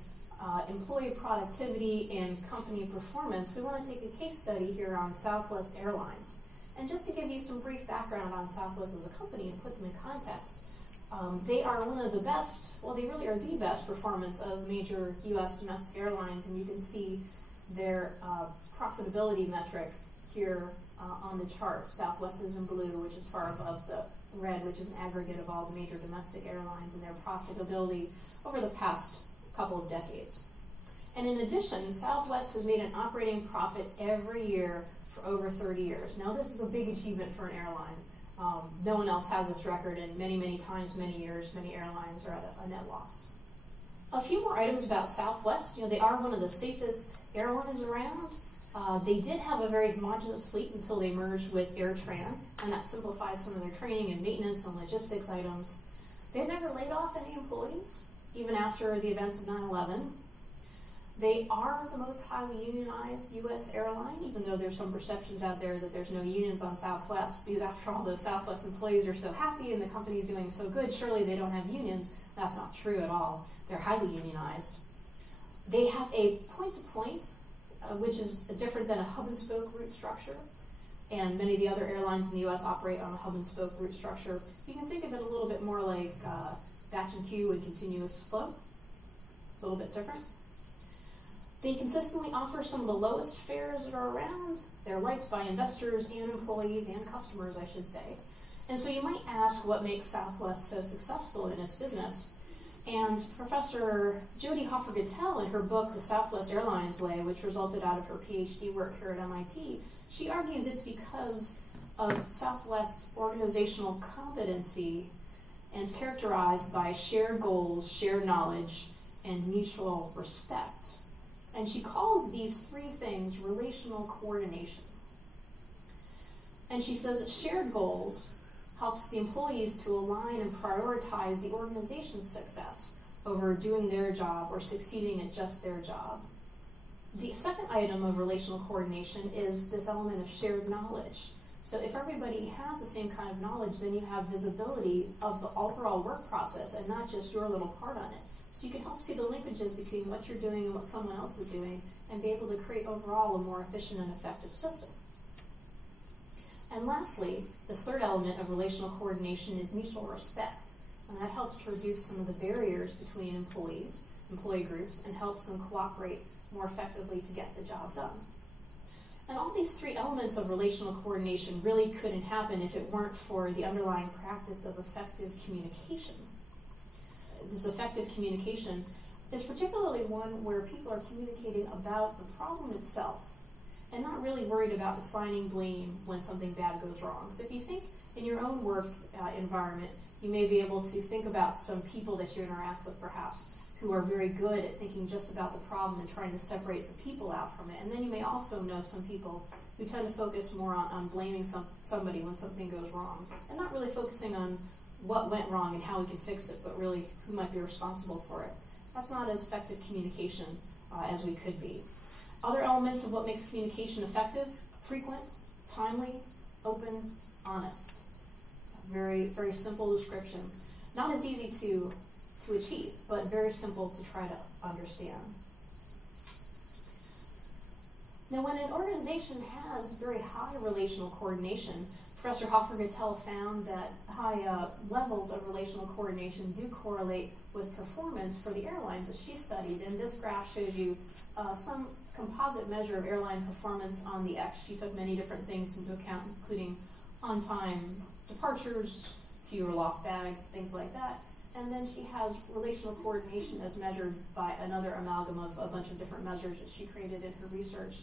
employee productivity and company performance, we want to take a case study here on Southwest Airlines. And just to give you some brief background on Southwest as a company and put them in context, they are one of the best, well, they really are the best performance of major U.S. domestic airlines, and you can see their profitability metric here on the chart. Southwest is in blue, which is far above the red, which is an aggregate of all the major domestic airlines and their profitability over the past couple of decades. And in addition, Southwest has made an operating profit every year for over 30 years. Now, this is a big achievement for an airline. No one else has this record, and many, many times, many years, many airlines are at a net loss. A few more items about Southwest. You know, they are one of the safest airlines around. They did have a very homogeneous fleet until they merged with AirTran, and that simplifies some of their training and maintenance and logistics items. They've never laid off any employees, even after the events of 9/11. They are the most highly unionized U.S. airline, even though there's some perceptions out there that there's no unions on Southwest, because after all, those Southwest employees are so happy and the company's doing so good, surely they don't have unions. That's not true at all. They're highly unionized. They have a point-to-point, which is different than a hub-and-spoke route structure, and many of the other airlines in the U.S. operate on a hub-and-spoke route structure. You can think of it a little bit more like batch and queue and continuous flow, a little bit different. They consistently offer some of the lowest fares that are around. They're liked by investors and employees and customers, I should say. And so you might ask what makes Southwest so successful in its business. And Professor Jody Hoffer-Gattel, in her book, The Southwest Airlines Way, which resulted out of her PhD work here at MIT, she argues it's because of Southwest's organizational competency, and it's characterized by shared goals, shared knowledge, and mutual respect. And she calls these three things relational coordination. And she says that shared goals helps the employees to align and prioritize the organization's success over doing their job or succeeding at just their job. The second item of relational coordination is this element of shared knowledge. So if everybody has the same kind of knowledge, then you have visibility of the overall work process and not just your little part on it. So you can help see the linkages between what you're doing and what someone else is doing and be able to create overall a more efficient and effective system. And lastly, this third element of relational coordination is mutual respect. And that helps to reduce some of the barriers between employees, employee groups, and helps them cooperate more effectively to get the job done. And all these three elements of relational coordination really couldn't happen if it weren't for the underlying practice of effective communication. This effective communication is particularly one where people are communicating about the problem itself and not really worried about assigning blame when something bad goes wrong. So if you think in your own work environment, you may be able to think about some people that you interact with perhaps who are very good at thinking just about the problem and trying to separate the people out from it. And then you may also know some people who tend to focus more on blaming somebody when something goes wrong and not really focusing on what went wrong and how we can fix it, but really who might be responsible for it. That's not as effective communication as we could be. Other elements of what makes communication effective: frequent, timely, open, honest. Very, very simple description. Not as easy to achieve, but very simple to try to understand. Now, when an organization has very high relational coordination, Professor Hoffer-Gattel found that high levels of relational coordination do correlate with performance for the airlines that she studied. And this graph shows you some composite measure of airline performance on the X. She took many different things into account, including on-time departures, fewer lost bags, things like that. And then she has relational coordination as measured by another amalgam of a bunch of different measures that she created in her research.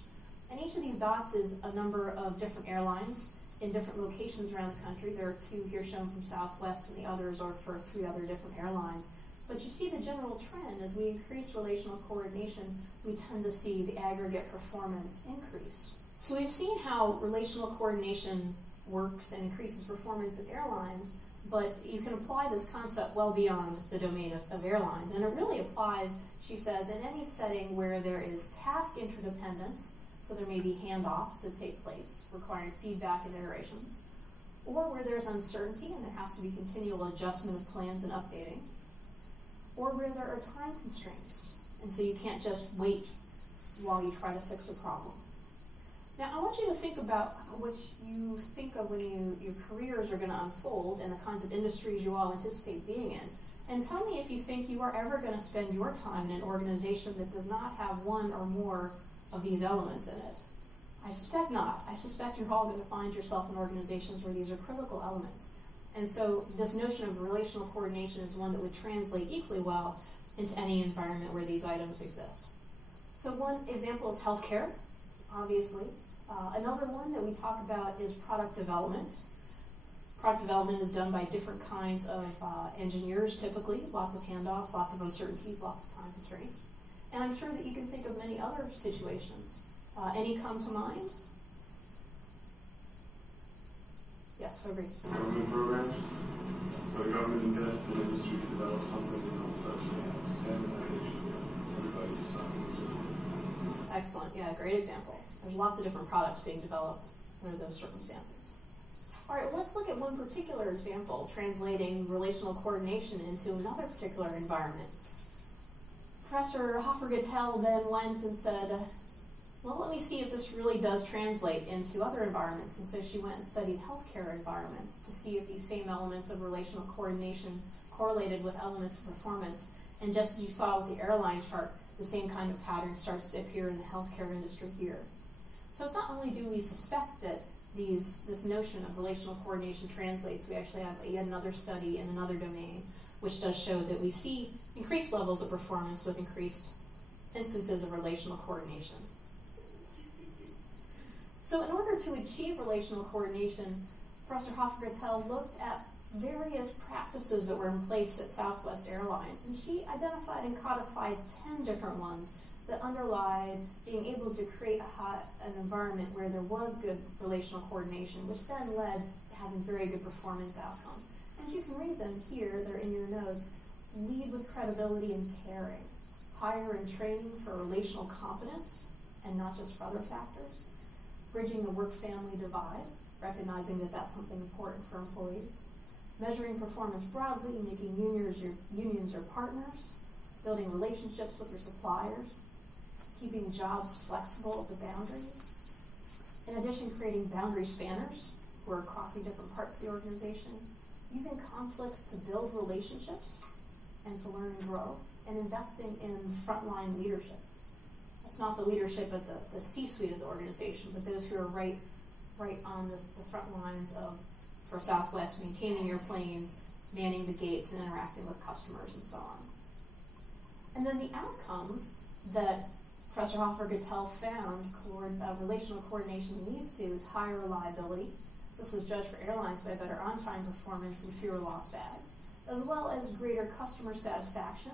And each of these dots is a number of different airlines in different locations around the country. There are two here shown from Southwest, and the others are for 3 other different airlines. But you see the general trend. As we increase relational coordination, we tend to see the aggregate performance increase. So we've seen how relational coordination works and increases performance at airlines. But you can apply this concept well beyond the domain of airlines. And it really applies, she says, in any setting where there is task interdependence, so there may be handoffs that take place requiring feedback and iterations, or where there's uncertainty and there has to be continual adjustment of plans and updating, or where there are time constraints, and so you can't just wait while you try to fix a problem. Now, I want you to think about what you think of when your careers are going to unfold and the kinds of industries you all anticipate being in. And tell me if you think you are ever going to spend your time in an organization that does not have one or more of these elements in it. I suspect not. I suspect you're all going to find yourself in organizations where these are critical elements. And so this notion of relational coordination is one that would translate equally well into any environment where these items exist. So one example is healthcare, obviously. Another one that we talk about is product development. Product development is done by different kinds of engineers, typically. Lots of handoffs, lots of uncertainties, lots of time constraints. And I'm sure that you can think of many other situations. Any come to mind? Yes, Fabrice. Government programs. The government invests in industry to develop something, such as standardization. Everybody's Excellent. Yeah, great example. There's lots of different products being developed under those circumstances. All right, let's look at one particular example, translating relational coordination into another particular environment. Professor Hoffer-Gattel then went and said, well, let me see if this really does translate into other environments. And so she went and studied healthcare environments to see if these same elements of relational coordination correlated with elements of performance. And just as you saw with the airline chart, the same kind of pattern starts to appear in the healthcare industry here. So it's not only do we suspect that this notion of relational coordination translates, we actually have yet another study in another domain, which does show that we see increased levels of performance with increased instances of relational coordination. So in order to achieve relational coordination, Professor Hoffer-Gattel looked at various practices that were in place at Southwest Airlines, and she identified and codified 10 different ones that underlie being able to create an environment where there was good relational coordination, which then led to having very good performance outcomes. And you can read them here, they're in your notes. Lead with credibility and caring. Hire and training for relational competence, and not just for other factors. Bridging the work-family divide, recognizing that that's something important for employees. Measuring performance broadly, making unions your partners. Building relationships with your suppliers. Keeping jobs flexible at the boundaries. In addition, creating boundary spanners who are crossing different parts of the organization. Using conflicts to build relationships and to learn and grow. And investing in frontline leadership. That's not the leadership at the C-suite of the organization, but those who are right on the front lines for Southwest, maintaining your planes, manning the gates, and interacting with customers, and so on. And then the outcomes that Professor Hoffer-Gattel found relational coordination leads to is higher reliability. So this was judged for airlines by better on-time performance and fewer lost bags, as well as greater customer satisfaction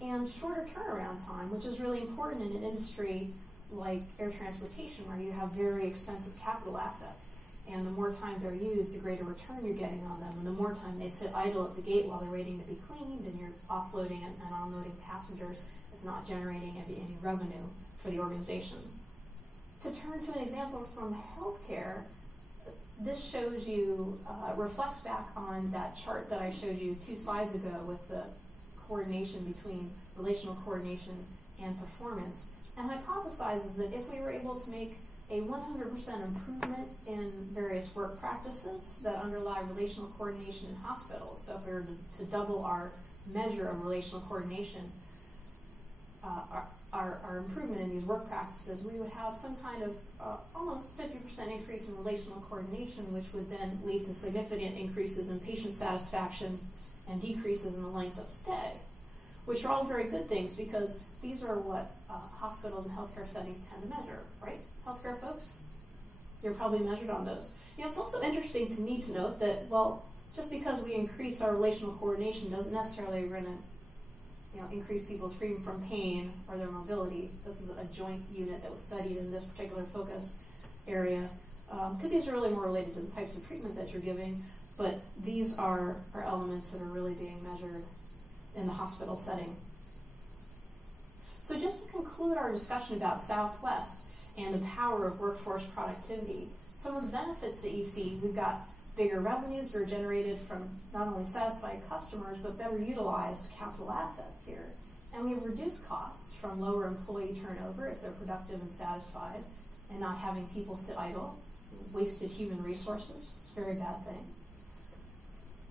and shorter turnaround time, which is really important in an industry like air transportation, where you have very expensive capital assets. And the more time they're used, the greater return you're getting on them. And the more time they sit idle at the gate while they're waiting to be cleaned and you're offloading and unloading passengers, it's not generating any revenue for the organization. To turn to an example from healthcare, this shows you, reflects back on that chart that I showed you 2 slides ago with the coordination between relational coordination and performance, and hypothesizes that if we were able to make a 100% improvement in various work practices that underlie relational coordination in hospitals, so if we were to double our measure of relational coordination, our improvement in these work practices, we would have some kind of almost 50% increase in relational coordination, which would then lead to significant increases in patient satisfaction and decreases in the length of stay, which are all very good things because these are what hospitals and healthcare settings tend to measure, right? Healthcare folks? You're probably measured on those. It's also interesting to me to note that, well, just because we increase our relational coordination doesn't necessarily increase people's freedom from pain or their mobility. This is a joint unit that was studied in this particular focus area because these are really more related to the types of treatment that you're giving. but these are elements that are really being measured in the hospital setting. So just to conclude our discussion about Southwest and the power of workforce productivity, some of the benefits that you see, we've got bigger revenues that are generated from not only satisfied customers, but better utilized capital assets here. And we have reduced costs from lower employee turnover if they're productive and satisfied, and not having people sit idle. Wasted human resources. It's a very bad thing.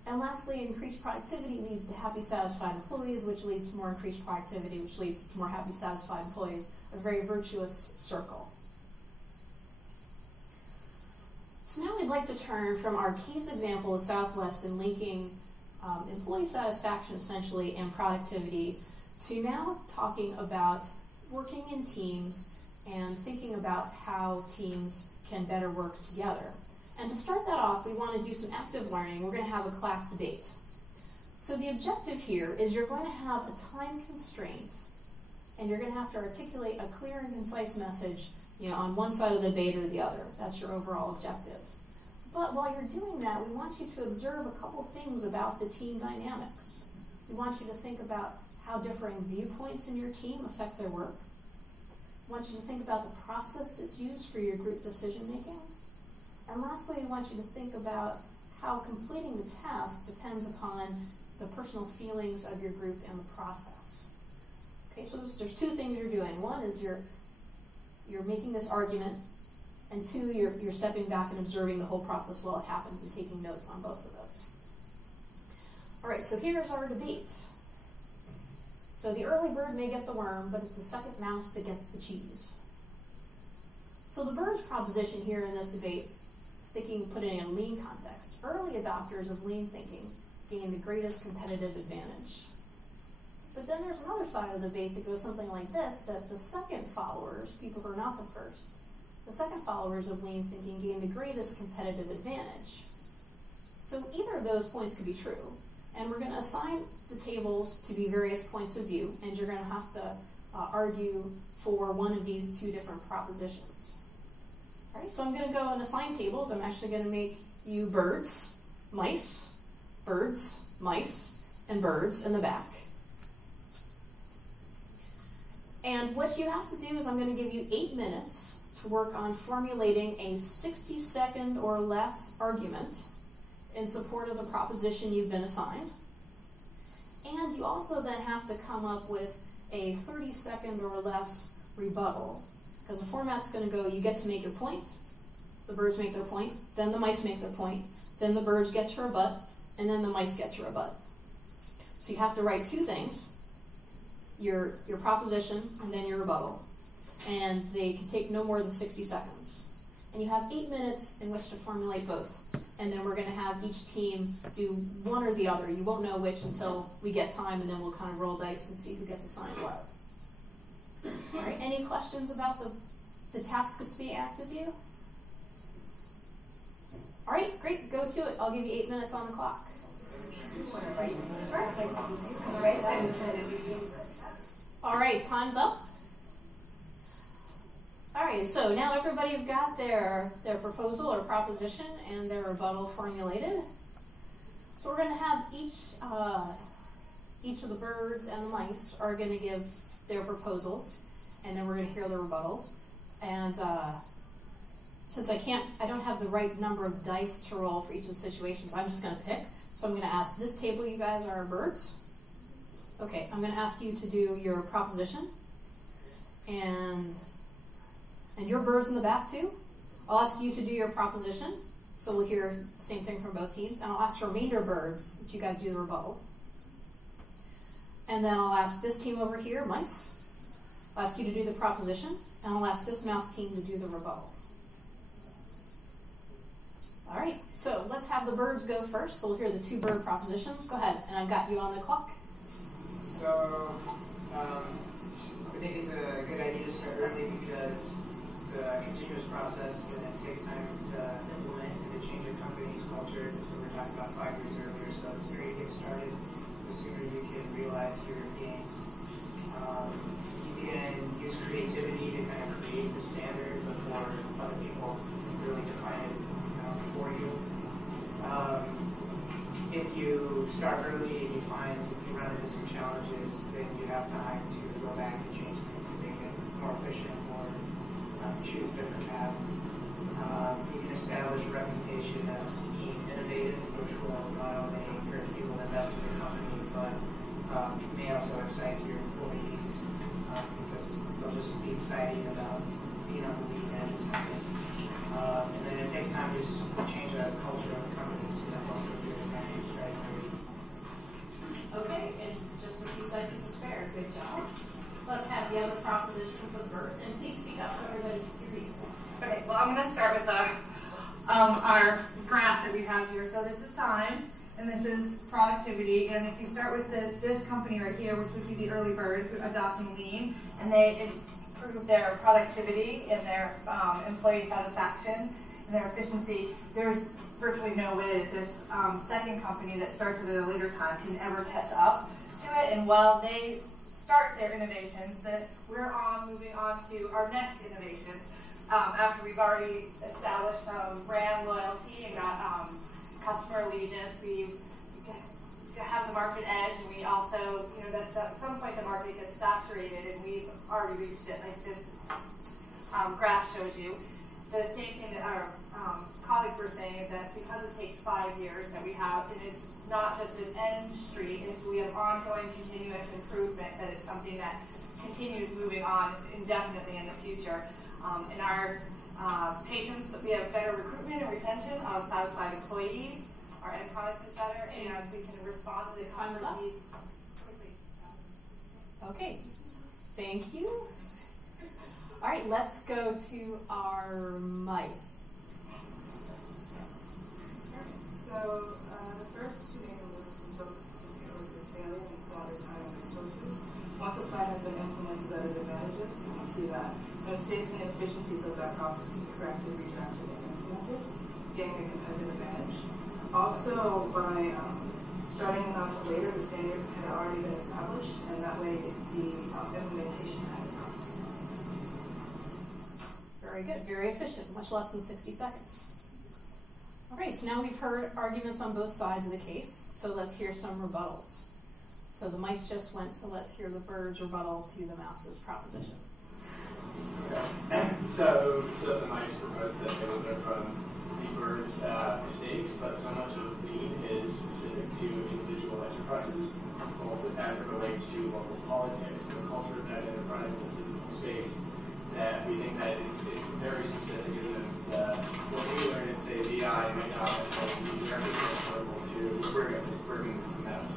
And lastly, increased productivity leads to happy, satisfied employees, which leads to more increased productivity, which leads to more happy, satisfied employees. A very virtuous circle. So now we'd like to turn from our case example of Southwest and linking employee satisfaction essentially and productivity to now talking about working in teams and thinking about how teams can better work together. And to start that off, we want to do some active learning. We're going to have a class debate. So the objective here is you're going to have a time constraint, and you're going to have to articulate a clear and concise message, on one side of the debate or the other. That's your overall objective. But while you're doing that, we want you to observe a couple things about the team dynamics. We want you to think about how differing viewpoints in your team affect their work. We want you to think about the process that's used for your group decision making. And lastly, we want you to think about how completing the task depends upon the personal feelings of your group and the process. Okay, so there's two things you're doing. One is you're making this argument, and two, you're stepping back and observing the whole process while it happens and taking notes on both of those. All right, so here's our debate. So the early bird may get the worm, but it's the second mouse that gets the cheese. So the bird's proposition here in this debate, putting it in a lean context, early adopters of lean thinking gain the greatest competitive advantage. But then there's another side of the debate that goes something like this, that the second followers, people who are not the first, the second followers of lean thinking gain the greatest competitive advantage. So either of those points could be true, and we're going to assign the tables to be various points of view, and you're going to have to argue for one of these two different propositions. All right, so I'm going to go and assign tables. I'm actually going to make you birds, mice, and birds in the back. And what you have to do is I'm going to give you 8 minutes to work on formulating a 60-second or less argument in support of the proposition you've been assigned. And you also then have to come up with a 30-second or less rebuttal. Because the format's going to go, you get to make your point, the birds make their point, then the mice make their point, then the birds get to rebut, and then the mice get to rebut. So you have to write two things, your proposition and then your rebuttal. And they can take no more than 60 seconds. And you have 8 minutes in which to formulate both. And then we're going to have each team do one or the other. You won't know which until we get time, and then we'll kind of roll dice and see who gets assigned what. All right, any questions about the task that's being asked of you? All right, great, go to it. I'll give you 8 minutes on the clock. All right, time's up. All right, so now everybody's got their proposal or proposition and their rebuttal formulated. So we're going to have each of the birds and the mice are going to give their proposals, and then we're going to hear the rebuttals. And since I don't have the right number of dice to roll for each of the situations, I'm just going to pick. So I'm going to ask this table, you guys are birds. Okay, I'm going to ask you to do your proposition, and your birds in the back too. I'll ask you to do your proposition, so we'll hear the same thing from both teams, and I'll ask the remainder birds that you guys do the rebuttal. And then I'll ask this team over here, mice, I'll ask you to do the proposition, and I'll ask this mouse team to do the rebuttal. All right, so let's have the birds go first. So we'll hear the two bird propositions. Go ahead, and I've got you on the clock. So I think it's a good idea to start early because it's a continuous process and it takes time to implement and to change a company's culture. So we're talking about 5 years earlier, so the sooner you get started, the sooner you can realize your gains. You can use creativity to kind of create the standard before other people really define it for you. start early and you find you run into some challenges, then you have time to go back and change things to make it more efficient or choose a different path. You can establish a reputation as being innovative, which will not only encourage people to invest in your company, but may also excite your employees because they'll just be excited about being on the leading edge of something. And then it takes time to just change the culture of the company, so that's also a good marketing strategy. Okay, and just a few seconds to spare. Good job. Let's have the other proposition for the birds, and please speak up so everybody can hear you. Okay, well, I'm going to start with our graph that we have here. So this is time, and this is productivity. And if you start with this company right here, which would be the early bird adopting lean, and they improve their productivity and their employee satisfaction and their efficiency, there's virtually no way that this second company that starts at a later time can ever catch up to it. And while they start their innovations, that we're moving on to our next innovations. After we've already established brand loyalty and got customer allegiance, we have the market edge, and we also, that at some point the market gets saturated, and we've already reached it, like this graph shows you. The same thing that our colleagues were saying is that because it takes 5 years that we have, and it's not just an end street, if we have ongoing continuous improvement, that it's something that continues moving on indefinitely in the future. In our patients, we have better recruitment and retention of satisfied employees. Our end product is better, and we can respond to the customer needs quickly. Okay, thank you. All right, let's go to our mice. So the first two main resources was the failure and squatter time and resources. Once a plan has been implemented that has advantages, you see that mistakes and inefficiencies of that process can be corrected, redirected, and implemented, getting a competitive advantage. Also, by starting enough later, the standard had already been established, and that way the implementation time is less. Very good, very efficient, much less than 60 seconds. All right, so now we've heard arguments on both sides of the case, so let's hear some rebuttals. So the mice just went, so let's hear the bird's rebuttal to the mouse's proposition. Okay. So the mice proposed that they would learn from the bird's mistakes, but so much of lean is specific to individual enterprises, both as it relates to local politics, the culture of that enterprise, the physical space, that we think that it's very specific, and what we learn in, say, VI might not necessarily be directly transferable to bringing this to mouse.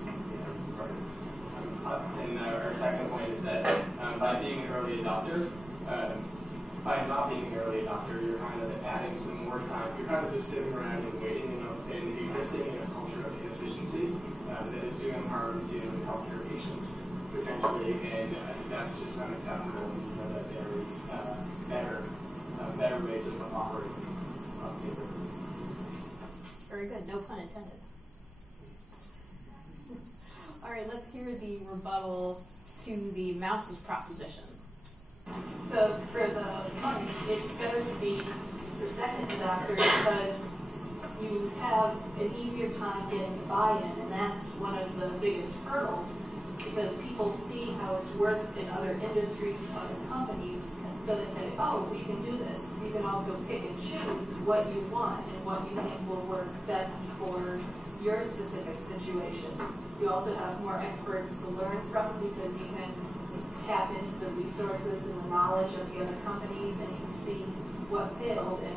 And our second point is that by being an early adopter, by not being an early adopter, you're kind of adding some more time. You're kind of just sitting around and waiting and existing in a culture of inefficiency that is doing harm to healthcare patients potentially, and I think that's just unacceptable. You know that there is better ways of operating on paper. Very good, no pun intended. All right, let's hear the rebuttal to the mouse's proposition. So for the mice, it's better to be the second adopter because you have an easier time getting buy-in, and that's one of the biggest hurdles because people see how it's worked in other industries, other companies, so they say, oh, we can do this. You can also pick and choose what you want and what you think will work best for your specific situation. You also have more experts to learn from because you can tap into the resources and the knowledge of the other companies, and you can see what failed. And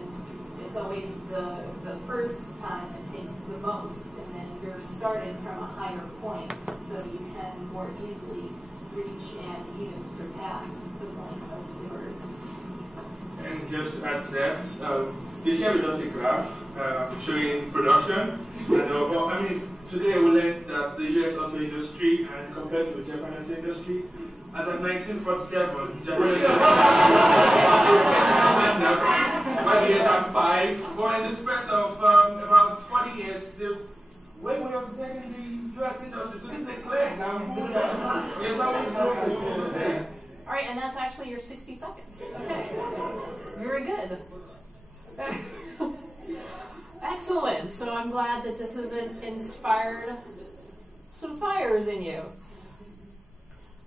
it's always the first time it takes the most, and then you're starting from a higher point, so you can more easily reach and even surpass the point of the birds. And just to add to that, this year we just a graph showing production. And today we learned that the U.S. auto industry, and compared to the Japan auto industry, as of 1947, Japan had 5 years and 5. But in the space of about 40 years, they've way overtaken the U.S. industry. So this is a clear example that there's always room to overtake. All right, and that's actually your 60 seconds. Okay, very good. Excellent. So I'm glad that this has inspired some fires in you.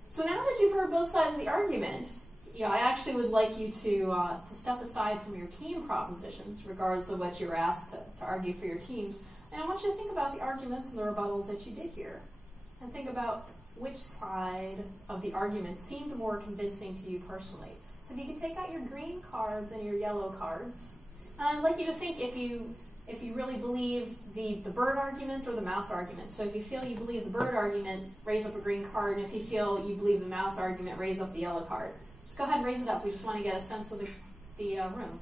So now that you've heard both sides of the argument, I actually would like you to step aside from your team propositions, regardless of what you were asked to argue for your teams, and I want you to think about the arguments and the rebuttals that you did hear, and think about which side of the argument seemed more convincing to you personally. So if you could take out your green cards and your yellow cards, and I'd like you to think if you really believe the bird argument or the mouse argument. So if you feel you believe the bird argument, raise up a green card, and if you feel you believe the mouse argument, raise up the yellow card. Just go ahead and raise it up. We just want to get a sense of the room.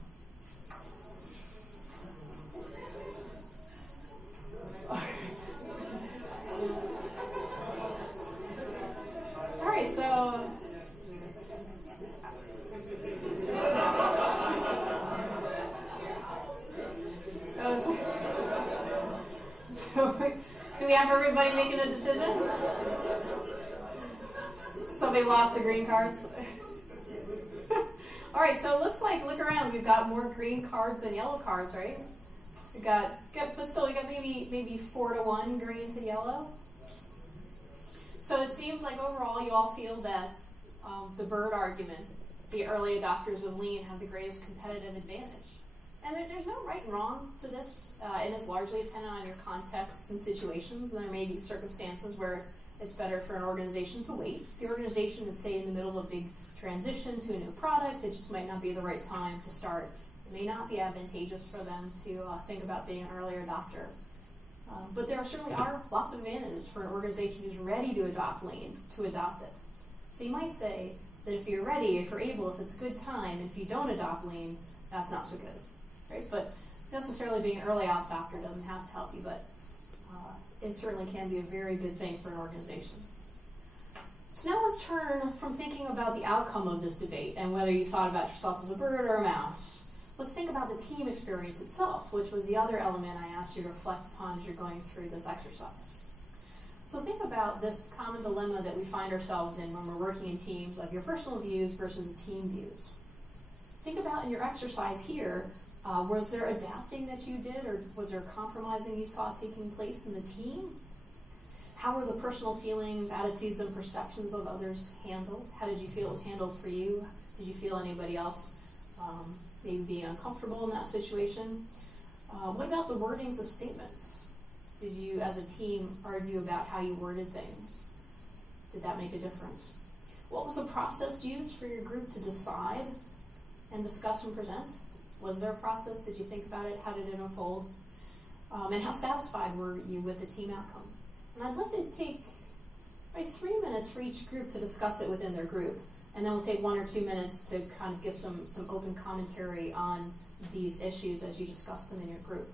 All right, so do we have everybody making a decision? Somebody lost the green cards. All right, so it looks like, look around, we've got more green cards than yellow cards, right? But still, you got maybe 4-1 green to yellow. So it seems like overall you all feel that the bird argument, the early adopters of lean, have the greatest competitive advantage. And there's no right and wrong to this, and it's largely dependent on your context and situations. And there may be circumstances where it's better for an organization to wait. If the organization is, say, in the middle of a big transition to a new product, it just might not be the right time to start. It may not be advantageous for them to think about being an early adopter. But there certainly are lots of advantages for an organization who's ready to adopt lean, to adopt it. So you might say that if you're ready, if you're able, if it's a good time, if you don't adopt lean, that's not so good, right? But necessarily being an early adopter doesn't have to help you, but it certainly can be a very good thing for an organization. So now let's turn from thinking about the outcome of this debate and whether you thought about yourself as a bird or a mouse. Let's think about the team experience itself, which was the other element I asked you to reflect upon as you're going through this exercise. So think about this common dilemma that we find ourselves in when we're working in teams, of your personal views versus the team views. Think about in your exercise here, was there adapting that you did, or was there compromising you saw taking place in the team? How were the personal feelings, attitudes, and perceptions of others handled? How did you feel it was handled for you? Did you feel anybody else maybe being uncomfortable in that situation? What about the wordings of statements? Did you, as a team, argue about how you worded things? Did that make a difference? What was the process used for your group to decide and discuss and present? Was there a process? Did you think about it? How did it unfold? And how satisfied were you with the team outcome? And I'd like to take 3 minutes for each group to discuss it within their group. And then we'll take 1 or 2 minutes to kind of give some open commentary on these issues as you discuss them in your group.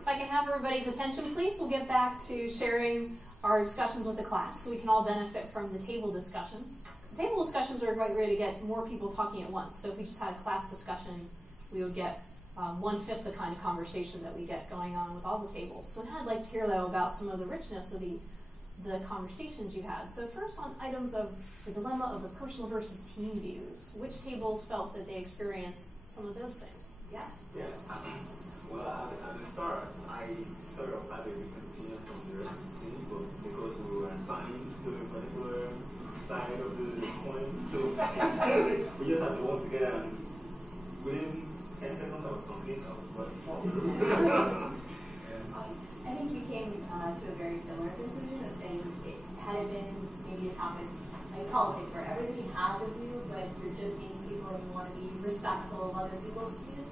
If I can have everybody's attention, please, we'll get back to sharing our discussions with the class so we can all benefit from the table discussions. The table discussions are a great way to get more people talking at once. So if we just had a class discussion, we would get 1/5 the kind of conversation that we get going on with all the tables. So now I'd like to hear, though, about some of the richness of the conversations you had. So first on items of the dilemma of the personal versus team views. Which tables felt that they experienced some of those things? Yes? Yeah. Well, at the start, I sort of had a recognition from the rest of the team, but because we were assigned to a particular side of the coin, so we just had to work together, and within 10 seconds I was complete. I was what? I think we came to a very similar conclusion of saying it had it been maybe a topic like politics where everybody has a view, but you're just being people and you want to be respectful of other people's views,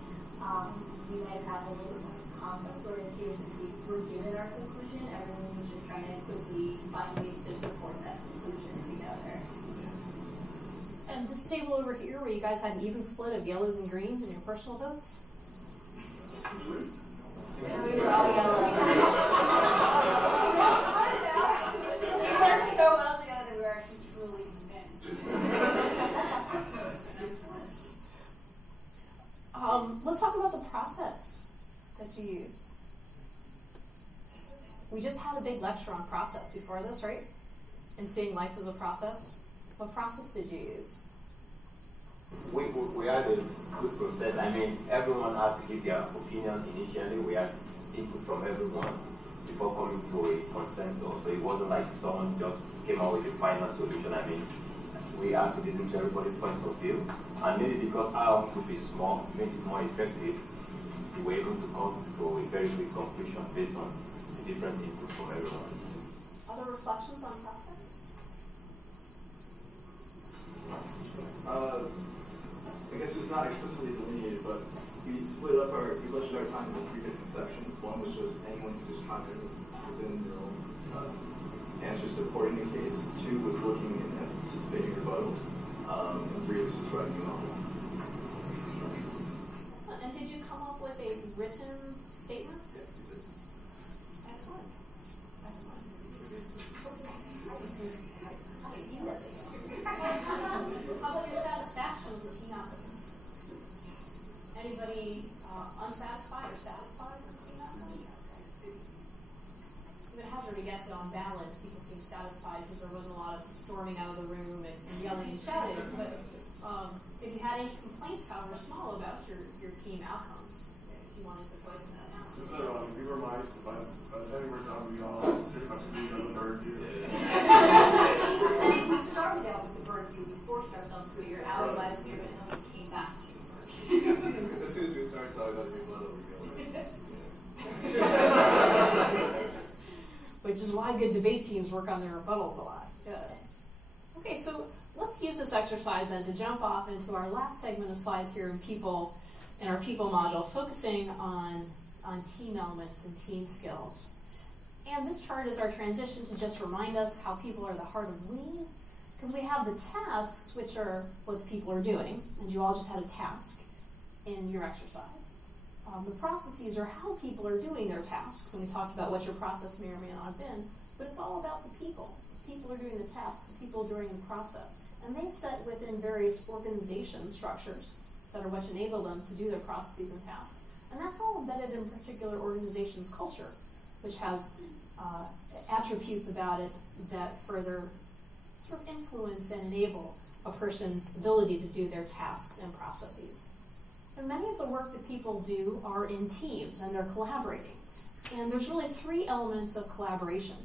we might have a little bit more conflict. Whereas here, since we were given our conclusion, everyone was just trying to quickly find ways to support that conclusion together. And this table over here, where you guys had an even split of yellows and greens in your personal votes? Yeah, we were all yellow. We worked so well together that we were actually truly Let's talk about the process that you used. We just had a big lecture on process before this, right? And seeing life as a process. What process did you use? We had a good process. I mean, everyone had to give their opinion initially. We had input from everyone. before coming to a consensus. So it wasn't like someone just came out with a final solution. I mean, we had to listen to everybody's point of view. And maybe because our group is small, made it more effective, we were able to come to a very quick conclusion based on the different input from everyone. Other reflections on process? I guess it's not explicitly delineated, but we budgeted our time into 3 different sections. One was just anyone who just contact within their own answers supporting the case. 2 was looking and anticipating rebuttal. And 3 was just writing a novel. Excellent. And did you come up with a written statement? Yeah, we did. Excellent. Excellent. How about your satisfaction with the team outcomes? Anybody unsatisfied or satisfied with the team outcomes? I'm going to hazard a guess that on balance, people seem satisfied because there wasn't a lot of storming out of the room and yelling and shouting. But if you had any complaints, however small, about your team outcomes, if you wanted to voice that out. We were mice, but by the time we were done, we all pretty much agreed on the bird view. I think we started out with the bird view. We forced ourselves to your alley last year, and then we came back to Because as soon as we started talking about the level, we realized. Which is why good debate teams work on their rebuttals a lot. Good. Okay, so let's use this exercise then to jump off into our last segment of slides here in our people module, focusing on team elements and team skills. And this chart is our transition to just remind us how people are the heart of Lean, because we have the tasks, which are what the people are doing, and you all just had a task in your exercise. The processes are how people are doing their tasks, and we talked about what your process may or may not have been, but it's all about the people. People are doing the tasks, the people are doing the process, and they sit within various organization structures that are what enable them to do their processes and tasks. And that's all embedded in a particular organization's culture, which has attributes about it that further sort of influence and enable a person's ability to do their tasks and processes. And many of the work that people do are in teams, and they're collaborating. And there's really 3 elements of collaboration.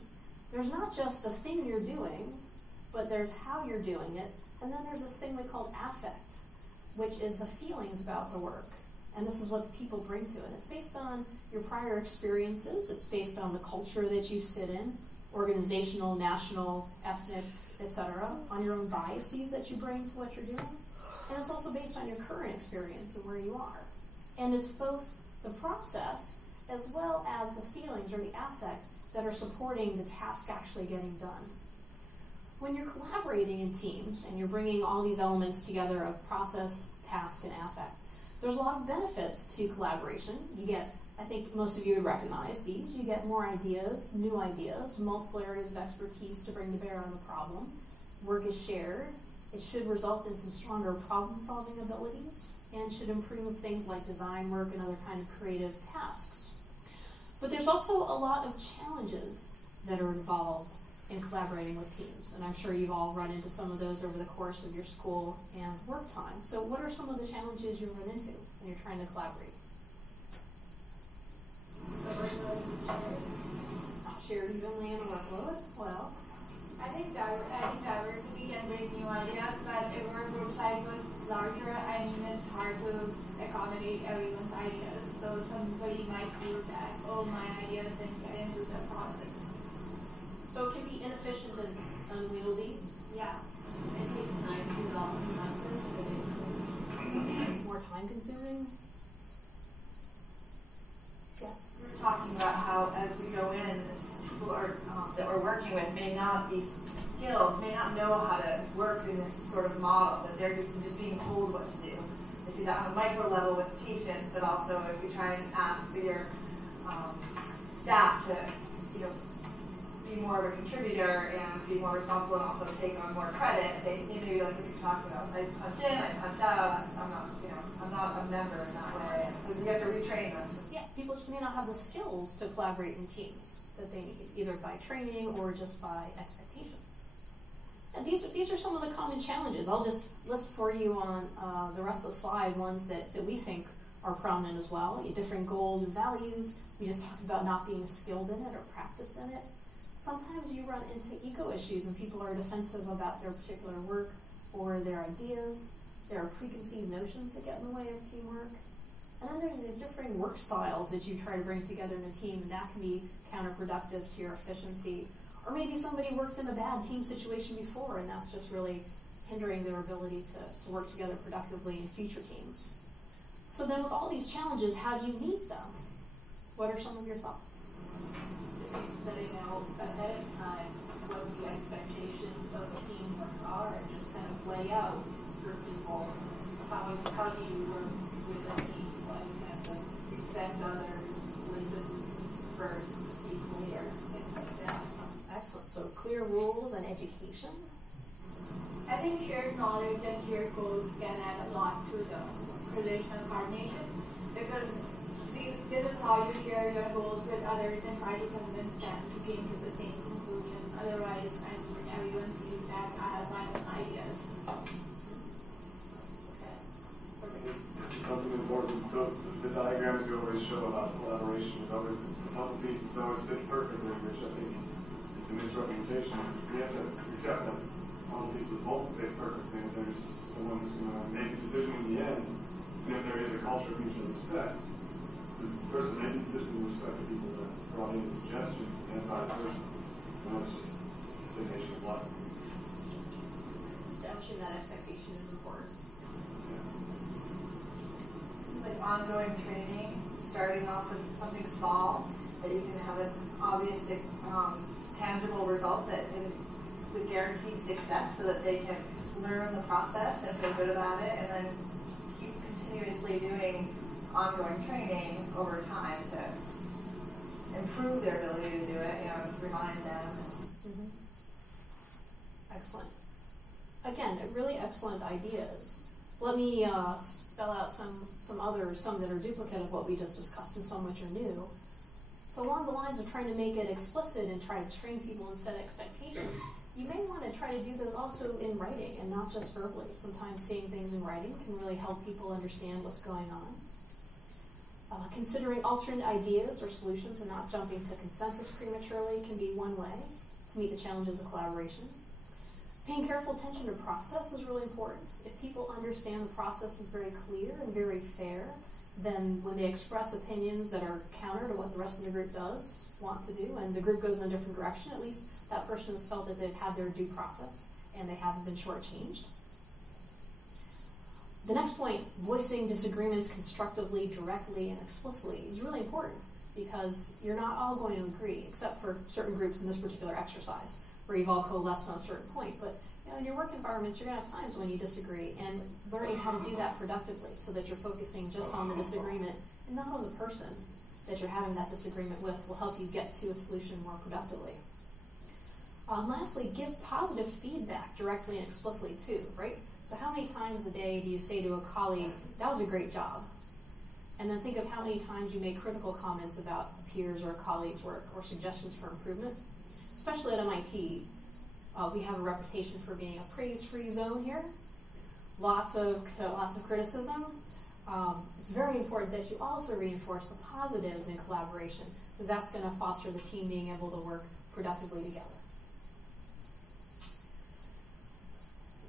There's not just the thing you're doing, but there's how you're doing it. And then there's this thing we call affect, which is the feelings about the work. And this is what the people bring to it. It's based on your prior experiences. It's based on the culture that you sit in, organizational, national, ethnic, etc., on your own biases that you bring to what you're doing. And it's also based on your current experience and where you are. And it's both the process as well as the feelings or the affect that are supporting the task actually getting done. When you're collaborating in teams and you're bringing all these elements together of process, task, and affect, there's a lot of benefits to collaboration. You get, I think most of you would recognize these, you get more ideas, new ideas, multiple areas of expertise to bring to bear on the problem. Work is shared. It should result in some stronger problem-solving abilities and should improve things like design work and other kind of creative tasks. But there's also a lot of challenges that are involved in collaborating with teams, and I'm sure you've all run into some of those over the course of your school and work time. So what are some of the challenges you run into when you're trying to collaborate? Not shared evenly in the workload. What else? I think diversity can bring new ideas, but if our group size was larger, I mean, it's hard to accommodate everyone's ideas. So somebody might feel that, oh, my idea didn't get into the process. So it can be inefficient and unwieldy. Yeah. It takes time to develop consensus. More time consuming. Yes. We were talking about how as we go in, people are, that we're working with may not be skilled, may not know how to work in this sort of model, that they're just being told what to do. I see that on a micro level with patients, but also if you try and ask your staff to, be more of a contributor and be more responsible and also take on more credit, they may be like what you're talking about. I punch in, I punch out, I'm not a member in that way. So we have to retrain them. Yeah, people just may not have the skills to collaborate in teams that they need, either by training or just by expectations. And these are some of the common challenges. I'll just list for you on the rest of the slide ones that we think are prominent as well. You have different goals and values. We just talked about not being skilled in it or practiced in it. Sometimes you run into ego issues and people are defensive about their particular work or their ideas. There are preconceived notions that get in the way of teamwork. And then there's these differing work styles that you try to bring together in a team, and that can be counterproductive to your efficiency. Or maybe somebody worked in a bad team situation before, and that's just really hindering their ability to work together productively in future teams. So then with all these challenges, how do you meet them? What are some of your thoughts? Setting out ahead of time what the expectations of teamwork are and just kind of lay out for people how do you work with a team, what you have to expect others, listen first, speak later, things like that. Excellent. So clear rules and education. I think shared knowledge and shared goals can add a lot to the relational coordination, because this is how you share your goals with others and try to convince them to came to the same conclusion. Otherwise, everyone feels that I have my own ideas. Something important. The diagrams we always show about collaboration is always, the puzzle pieces always fit perfectly, which I think is a misrepresentation. We have to accept that puzzle pieces won't fit perfectly if there's someone who's going to make a decision in the end, and if there is a culture of mutual respect. The person making the decision will respect the people that brought in the suggestions, and vice versa. And that's just the nature of life. Establishing that expectation is important. Like ongoing training, starting off with something small that you can have an obvious, tangible result that with guaranteed success, so that they can learn the process and feel good about it, and then keep continuously doing ongoing training over time to improve their ability to do it. Remind them. Mm-hmm. Excellent. Again, really excellent ideas. Let me spell out some others, some that are duplicate of what we just discussed and some which are new. So along the lines of trying to make it explicit and try to train people and set expectations, you may want to try to do those also in writing and not just verbally. Sometimes seeing things in writing can really help people understand what's going on. Considering alternate ideas or solutions and not jumping to consensus prematurely can be one way to meet the challenges of collaboration. Paying careful attention to process is really important. If people understand the process is very clear and very fair, then when they express opinions that are counter to what the rest of the group want to do, and the group goes in a different direction, at least that person has felt that they've had their due process and they haven't been shortchanged. The next point, voicing disagreements constructively, directly, and explicitly is really important, because you're not all going to agree, except for certain groups in this particular exercise, where you've all coalesced on a certain point. But in your work environments, you're going to have times when you disagree, and learning how to do that productively so that you're focusing just on the disagreement and not on the person that you're having that disagreement with will help you get to a solution more productively. Lastly, give positive feedback directly and explicitly too, right? So how many times a day do you say to a colleague, that was a great job? And then think of how many times you make critical comments about peers or colleagues' work or suggestions for improvement. Especially at MIT, we have a reputation for being a praise-free zone here. Lots of criticism. It's very important that you also reinforce the positives in collaboration, because that's going to foster the team being able to work productively together.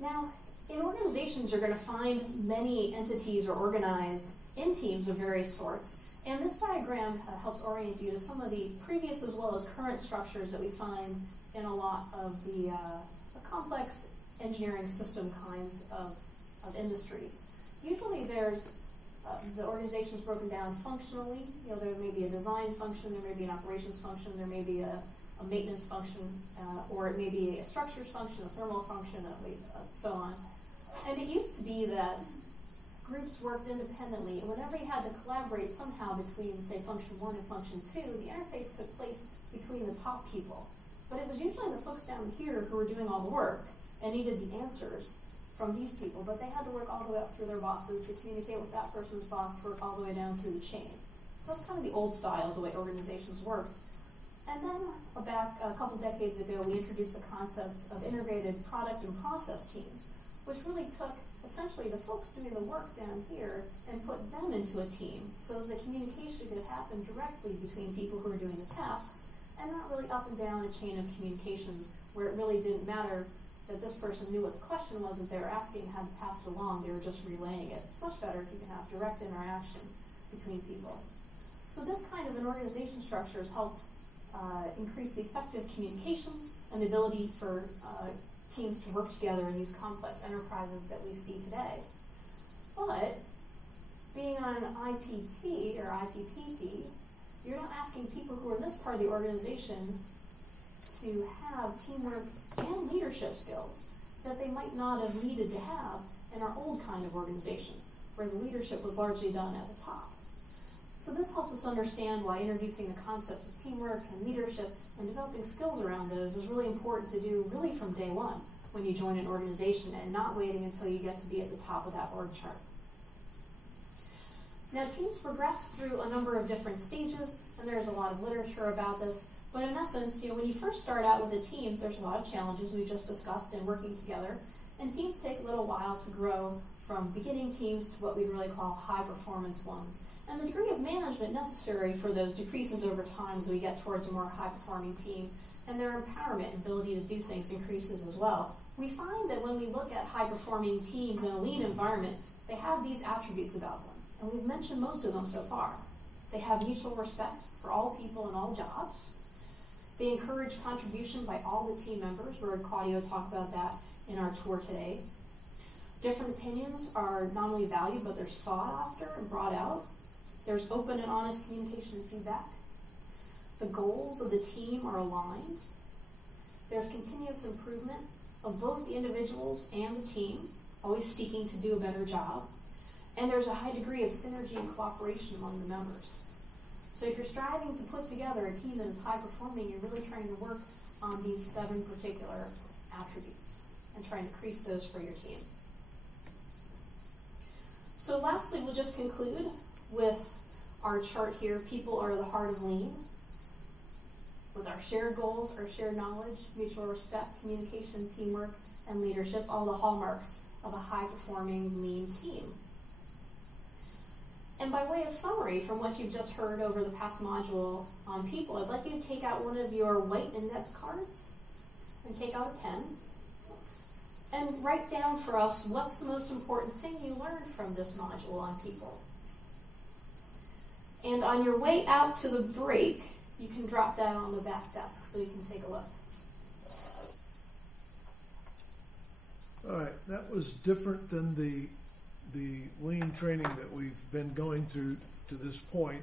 Now, in organizations, you're going to find many entities are organized in teams of various sorts. And this diagram helps orient you to some of the previous as well as current structures that we find in a lot of the complex engineering system kinds of industries. Usually there's the organization's broken down functionally. There may be a design function, there may be an operations function, there may be a maintenance function, or it may be a structures function, a thermal function, so on. And it used to be that groups worked independently, and whenever you had to collaborate somehow between, say, function 1 and function 2, the interface took place between the top people. But it was usually the folks down here who were doing all the work and needed the answers from these people, but they had to work all the way up through their bosses to communicate with that person's boss, to work all the way down through the chain. So that's kind of the old style of the way organizations worked. And then back a couple decades ago, we introduced the concepts of integrated product and process teams, which really took essentially the folks doing the work down here and put them into a team so the communication could happen directly between people who are doing the tasks and not really up and down a chain of communications where it really didn't matter that this person knew what the question was that they were asking, had passed along, they were just relaying it. It's much better if you can have direct interaction between people. So this kind of an organization structure has helped increase the effective communications and the ability for teams to work together in these complex enterprises that we see today. But being on an IPT or IPPT, you're not asking people who are in this part of the organization to have teamwork and leadership skills that they might not have needed to have in our old kind of organization, where the leadership was largely done at the top. So this helps us understand why introducing the concepts of teamwork and leadership and developing skills around those is really important to do really from day one when you join an organization and not waiting until you get to be at the top of that org chart. Now, teams progress through a number of different stages, and there's a lot of literature about this. But in essence, when you first start out with a team, there's a lot of challenges we just discussed in working together, and teams take a little while to grow from beginning teams to what we really call high-performance ones. And the degree of management necessary for those decreases over time as we get towards a more high-performing team, and their empowerment and ability to do things increases as well. We find that when we look at high-performing teams in a lean environment, they have these attributes about them, and we've mentioned most of them so far. They have mutual respect for all people and all jobs. They encourage contribution by all the team members. We heard Claudio talk about that in our tour today. Different opinions are not only valued, but they're sought after and brought out. There's open and honest communication and feedback. The goals of the team are aligned. There's continuous improvement of both the individuals and the team, always seeking to do a better job. And there's a high degree of synergy and cooperation among the members. So if you're striving to put together a team that is high performing, you're really trying to work on these 7 particular attributes and trying to increase those for your team. So lastly, we'll just conclude with our chart here. People are the heart of lean. With our shared goals, our shared knowledge, mutual respect, communication, teamwork, and leadership, all the hallmarks of a high-performing lean team. And by way of summary from what you've just heard over the past module on people, I'd like you to take out one of your white index cards and take out a pen and write down for us what's the most important thing you learned from this module on people. And on your way out to the break, you can drop that on the back desk so you can take a look. All right, that was different than the lean training that we've been going through to this point.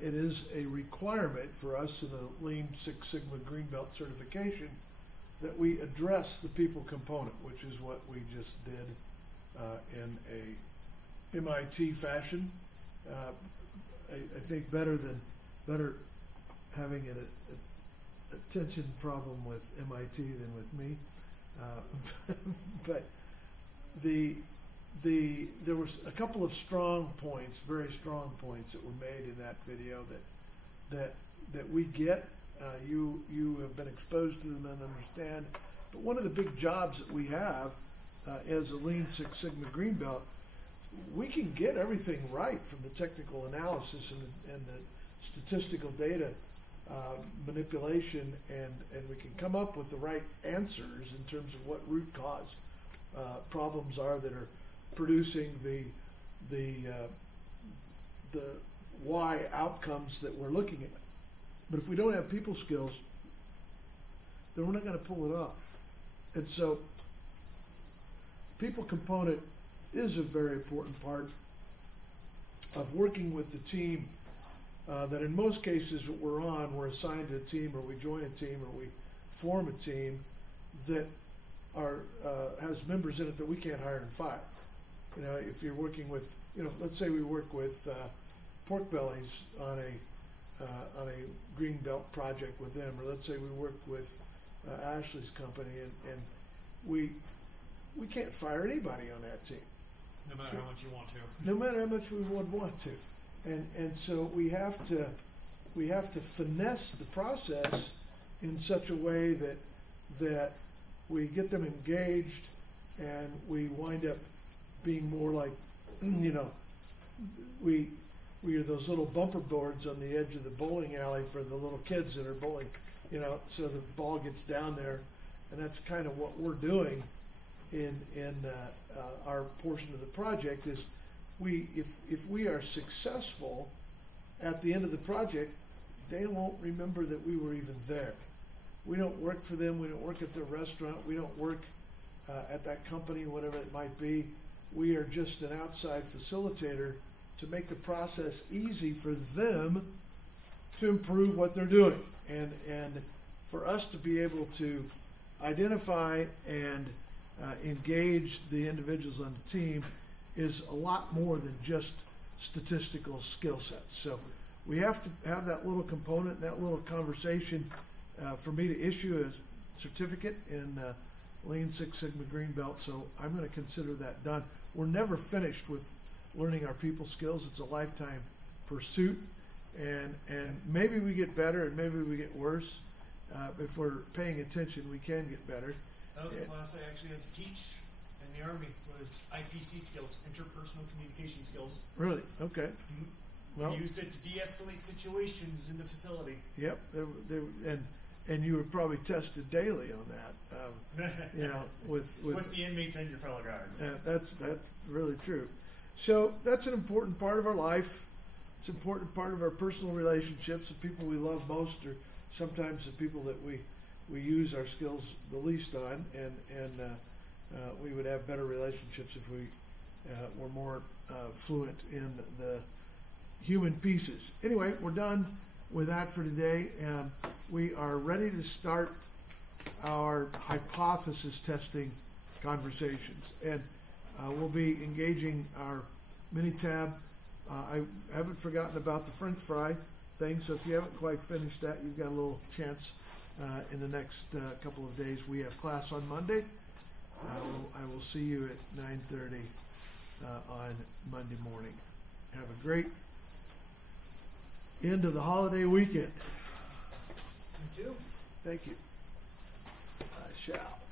It is a requirement for us in the Lean Six Sigma Green Belt certification that we address the people component, which is what we just did in a MIT fashion. I think better having an attention problem with MIT than with me. But there was a couple of strong points, very strong points that were made in that video that we get. You have been exposed to them and understand. But one of the big jobs that we have as a Lean Six Sigma Green Belt, we can get everything right from the technical analysis and the statistical data manipulation, and we can come up with the right answers in terms of what root cause problems are that are producing the why outcomes that we're looking at. But if we don't have people skills, then we're not going to pull it off. And so people component is a very important part of working with the team that in most cases that we're on, we're assigned to a team, or we join a team, or we form a team that has members in it that we can't hire and fire. If you're working with, let's say we work with Pork Bellies on a green belt project with them, or let's say we work with Ashley's company, and we can't fire anybody on that team. No matter how much you want to. No matter how much we would want to, and so we have to finesse the process in such a way that we get them engaged, and we wind up being more like, you know, we are those little bumper boards on the edge of the bowling alley for the little kids that are bowling, you know, so the ball gets down there, and that's kind of what we're doing in our portion of the project. Is if we are successful at the end of the project, they won't remember that we were even there. We don't work for them. We don't work at their restaurant. We don't work at that company, whatever it might be. We are just an outside facilitator to make the process easy for them to improve what they're doing, and for us to be able to identify and engage the individuals on the team is a lot more than just statistical skill sets. So we have to have that little component, that little conversation for me to issue a certificate in Lean Six Sigma Green Belt. So I'm going to consider that done. We're never finished with learning our people skills. It's a lifetime pursuit, and maybe we get better and maybe we get worse. If we're paying attention, we can get better. That was a class I actually had to teach in the Army, was IPC skills, interpersonal communication skills. Really? Okay. Mm-hmm. Well, we used it to de-escalate situations in the facility. Yep. And you were probably tested daily on that. You know, with the inmates and your fellow guards. That's really true. So that's an important part of our life. It's an important part of our personal relationships. The people we love most are sometimes the people that we use our skills the least on, and we would have better relationships if we were more fluent in the human pieces. Anyway, we're done with that for today, and we are ready to start our hypothesis testing conversations. And we'll be engaging our mini-tab. I haven't forgotten about the French fry thing, so if you haven't quite finished that, you've got a little chance in the next couple of days. We have class on Monday. I will see you at 9:30 on Monday morning. Have a great end of the holiday weekend. Thank you. Thank you. I shall.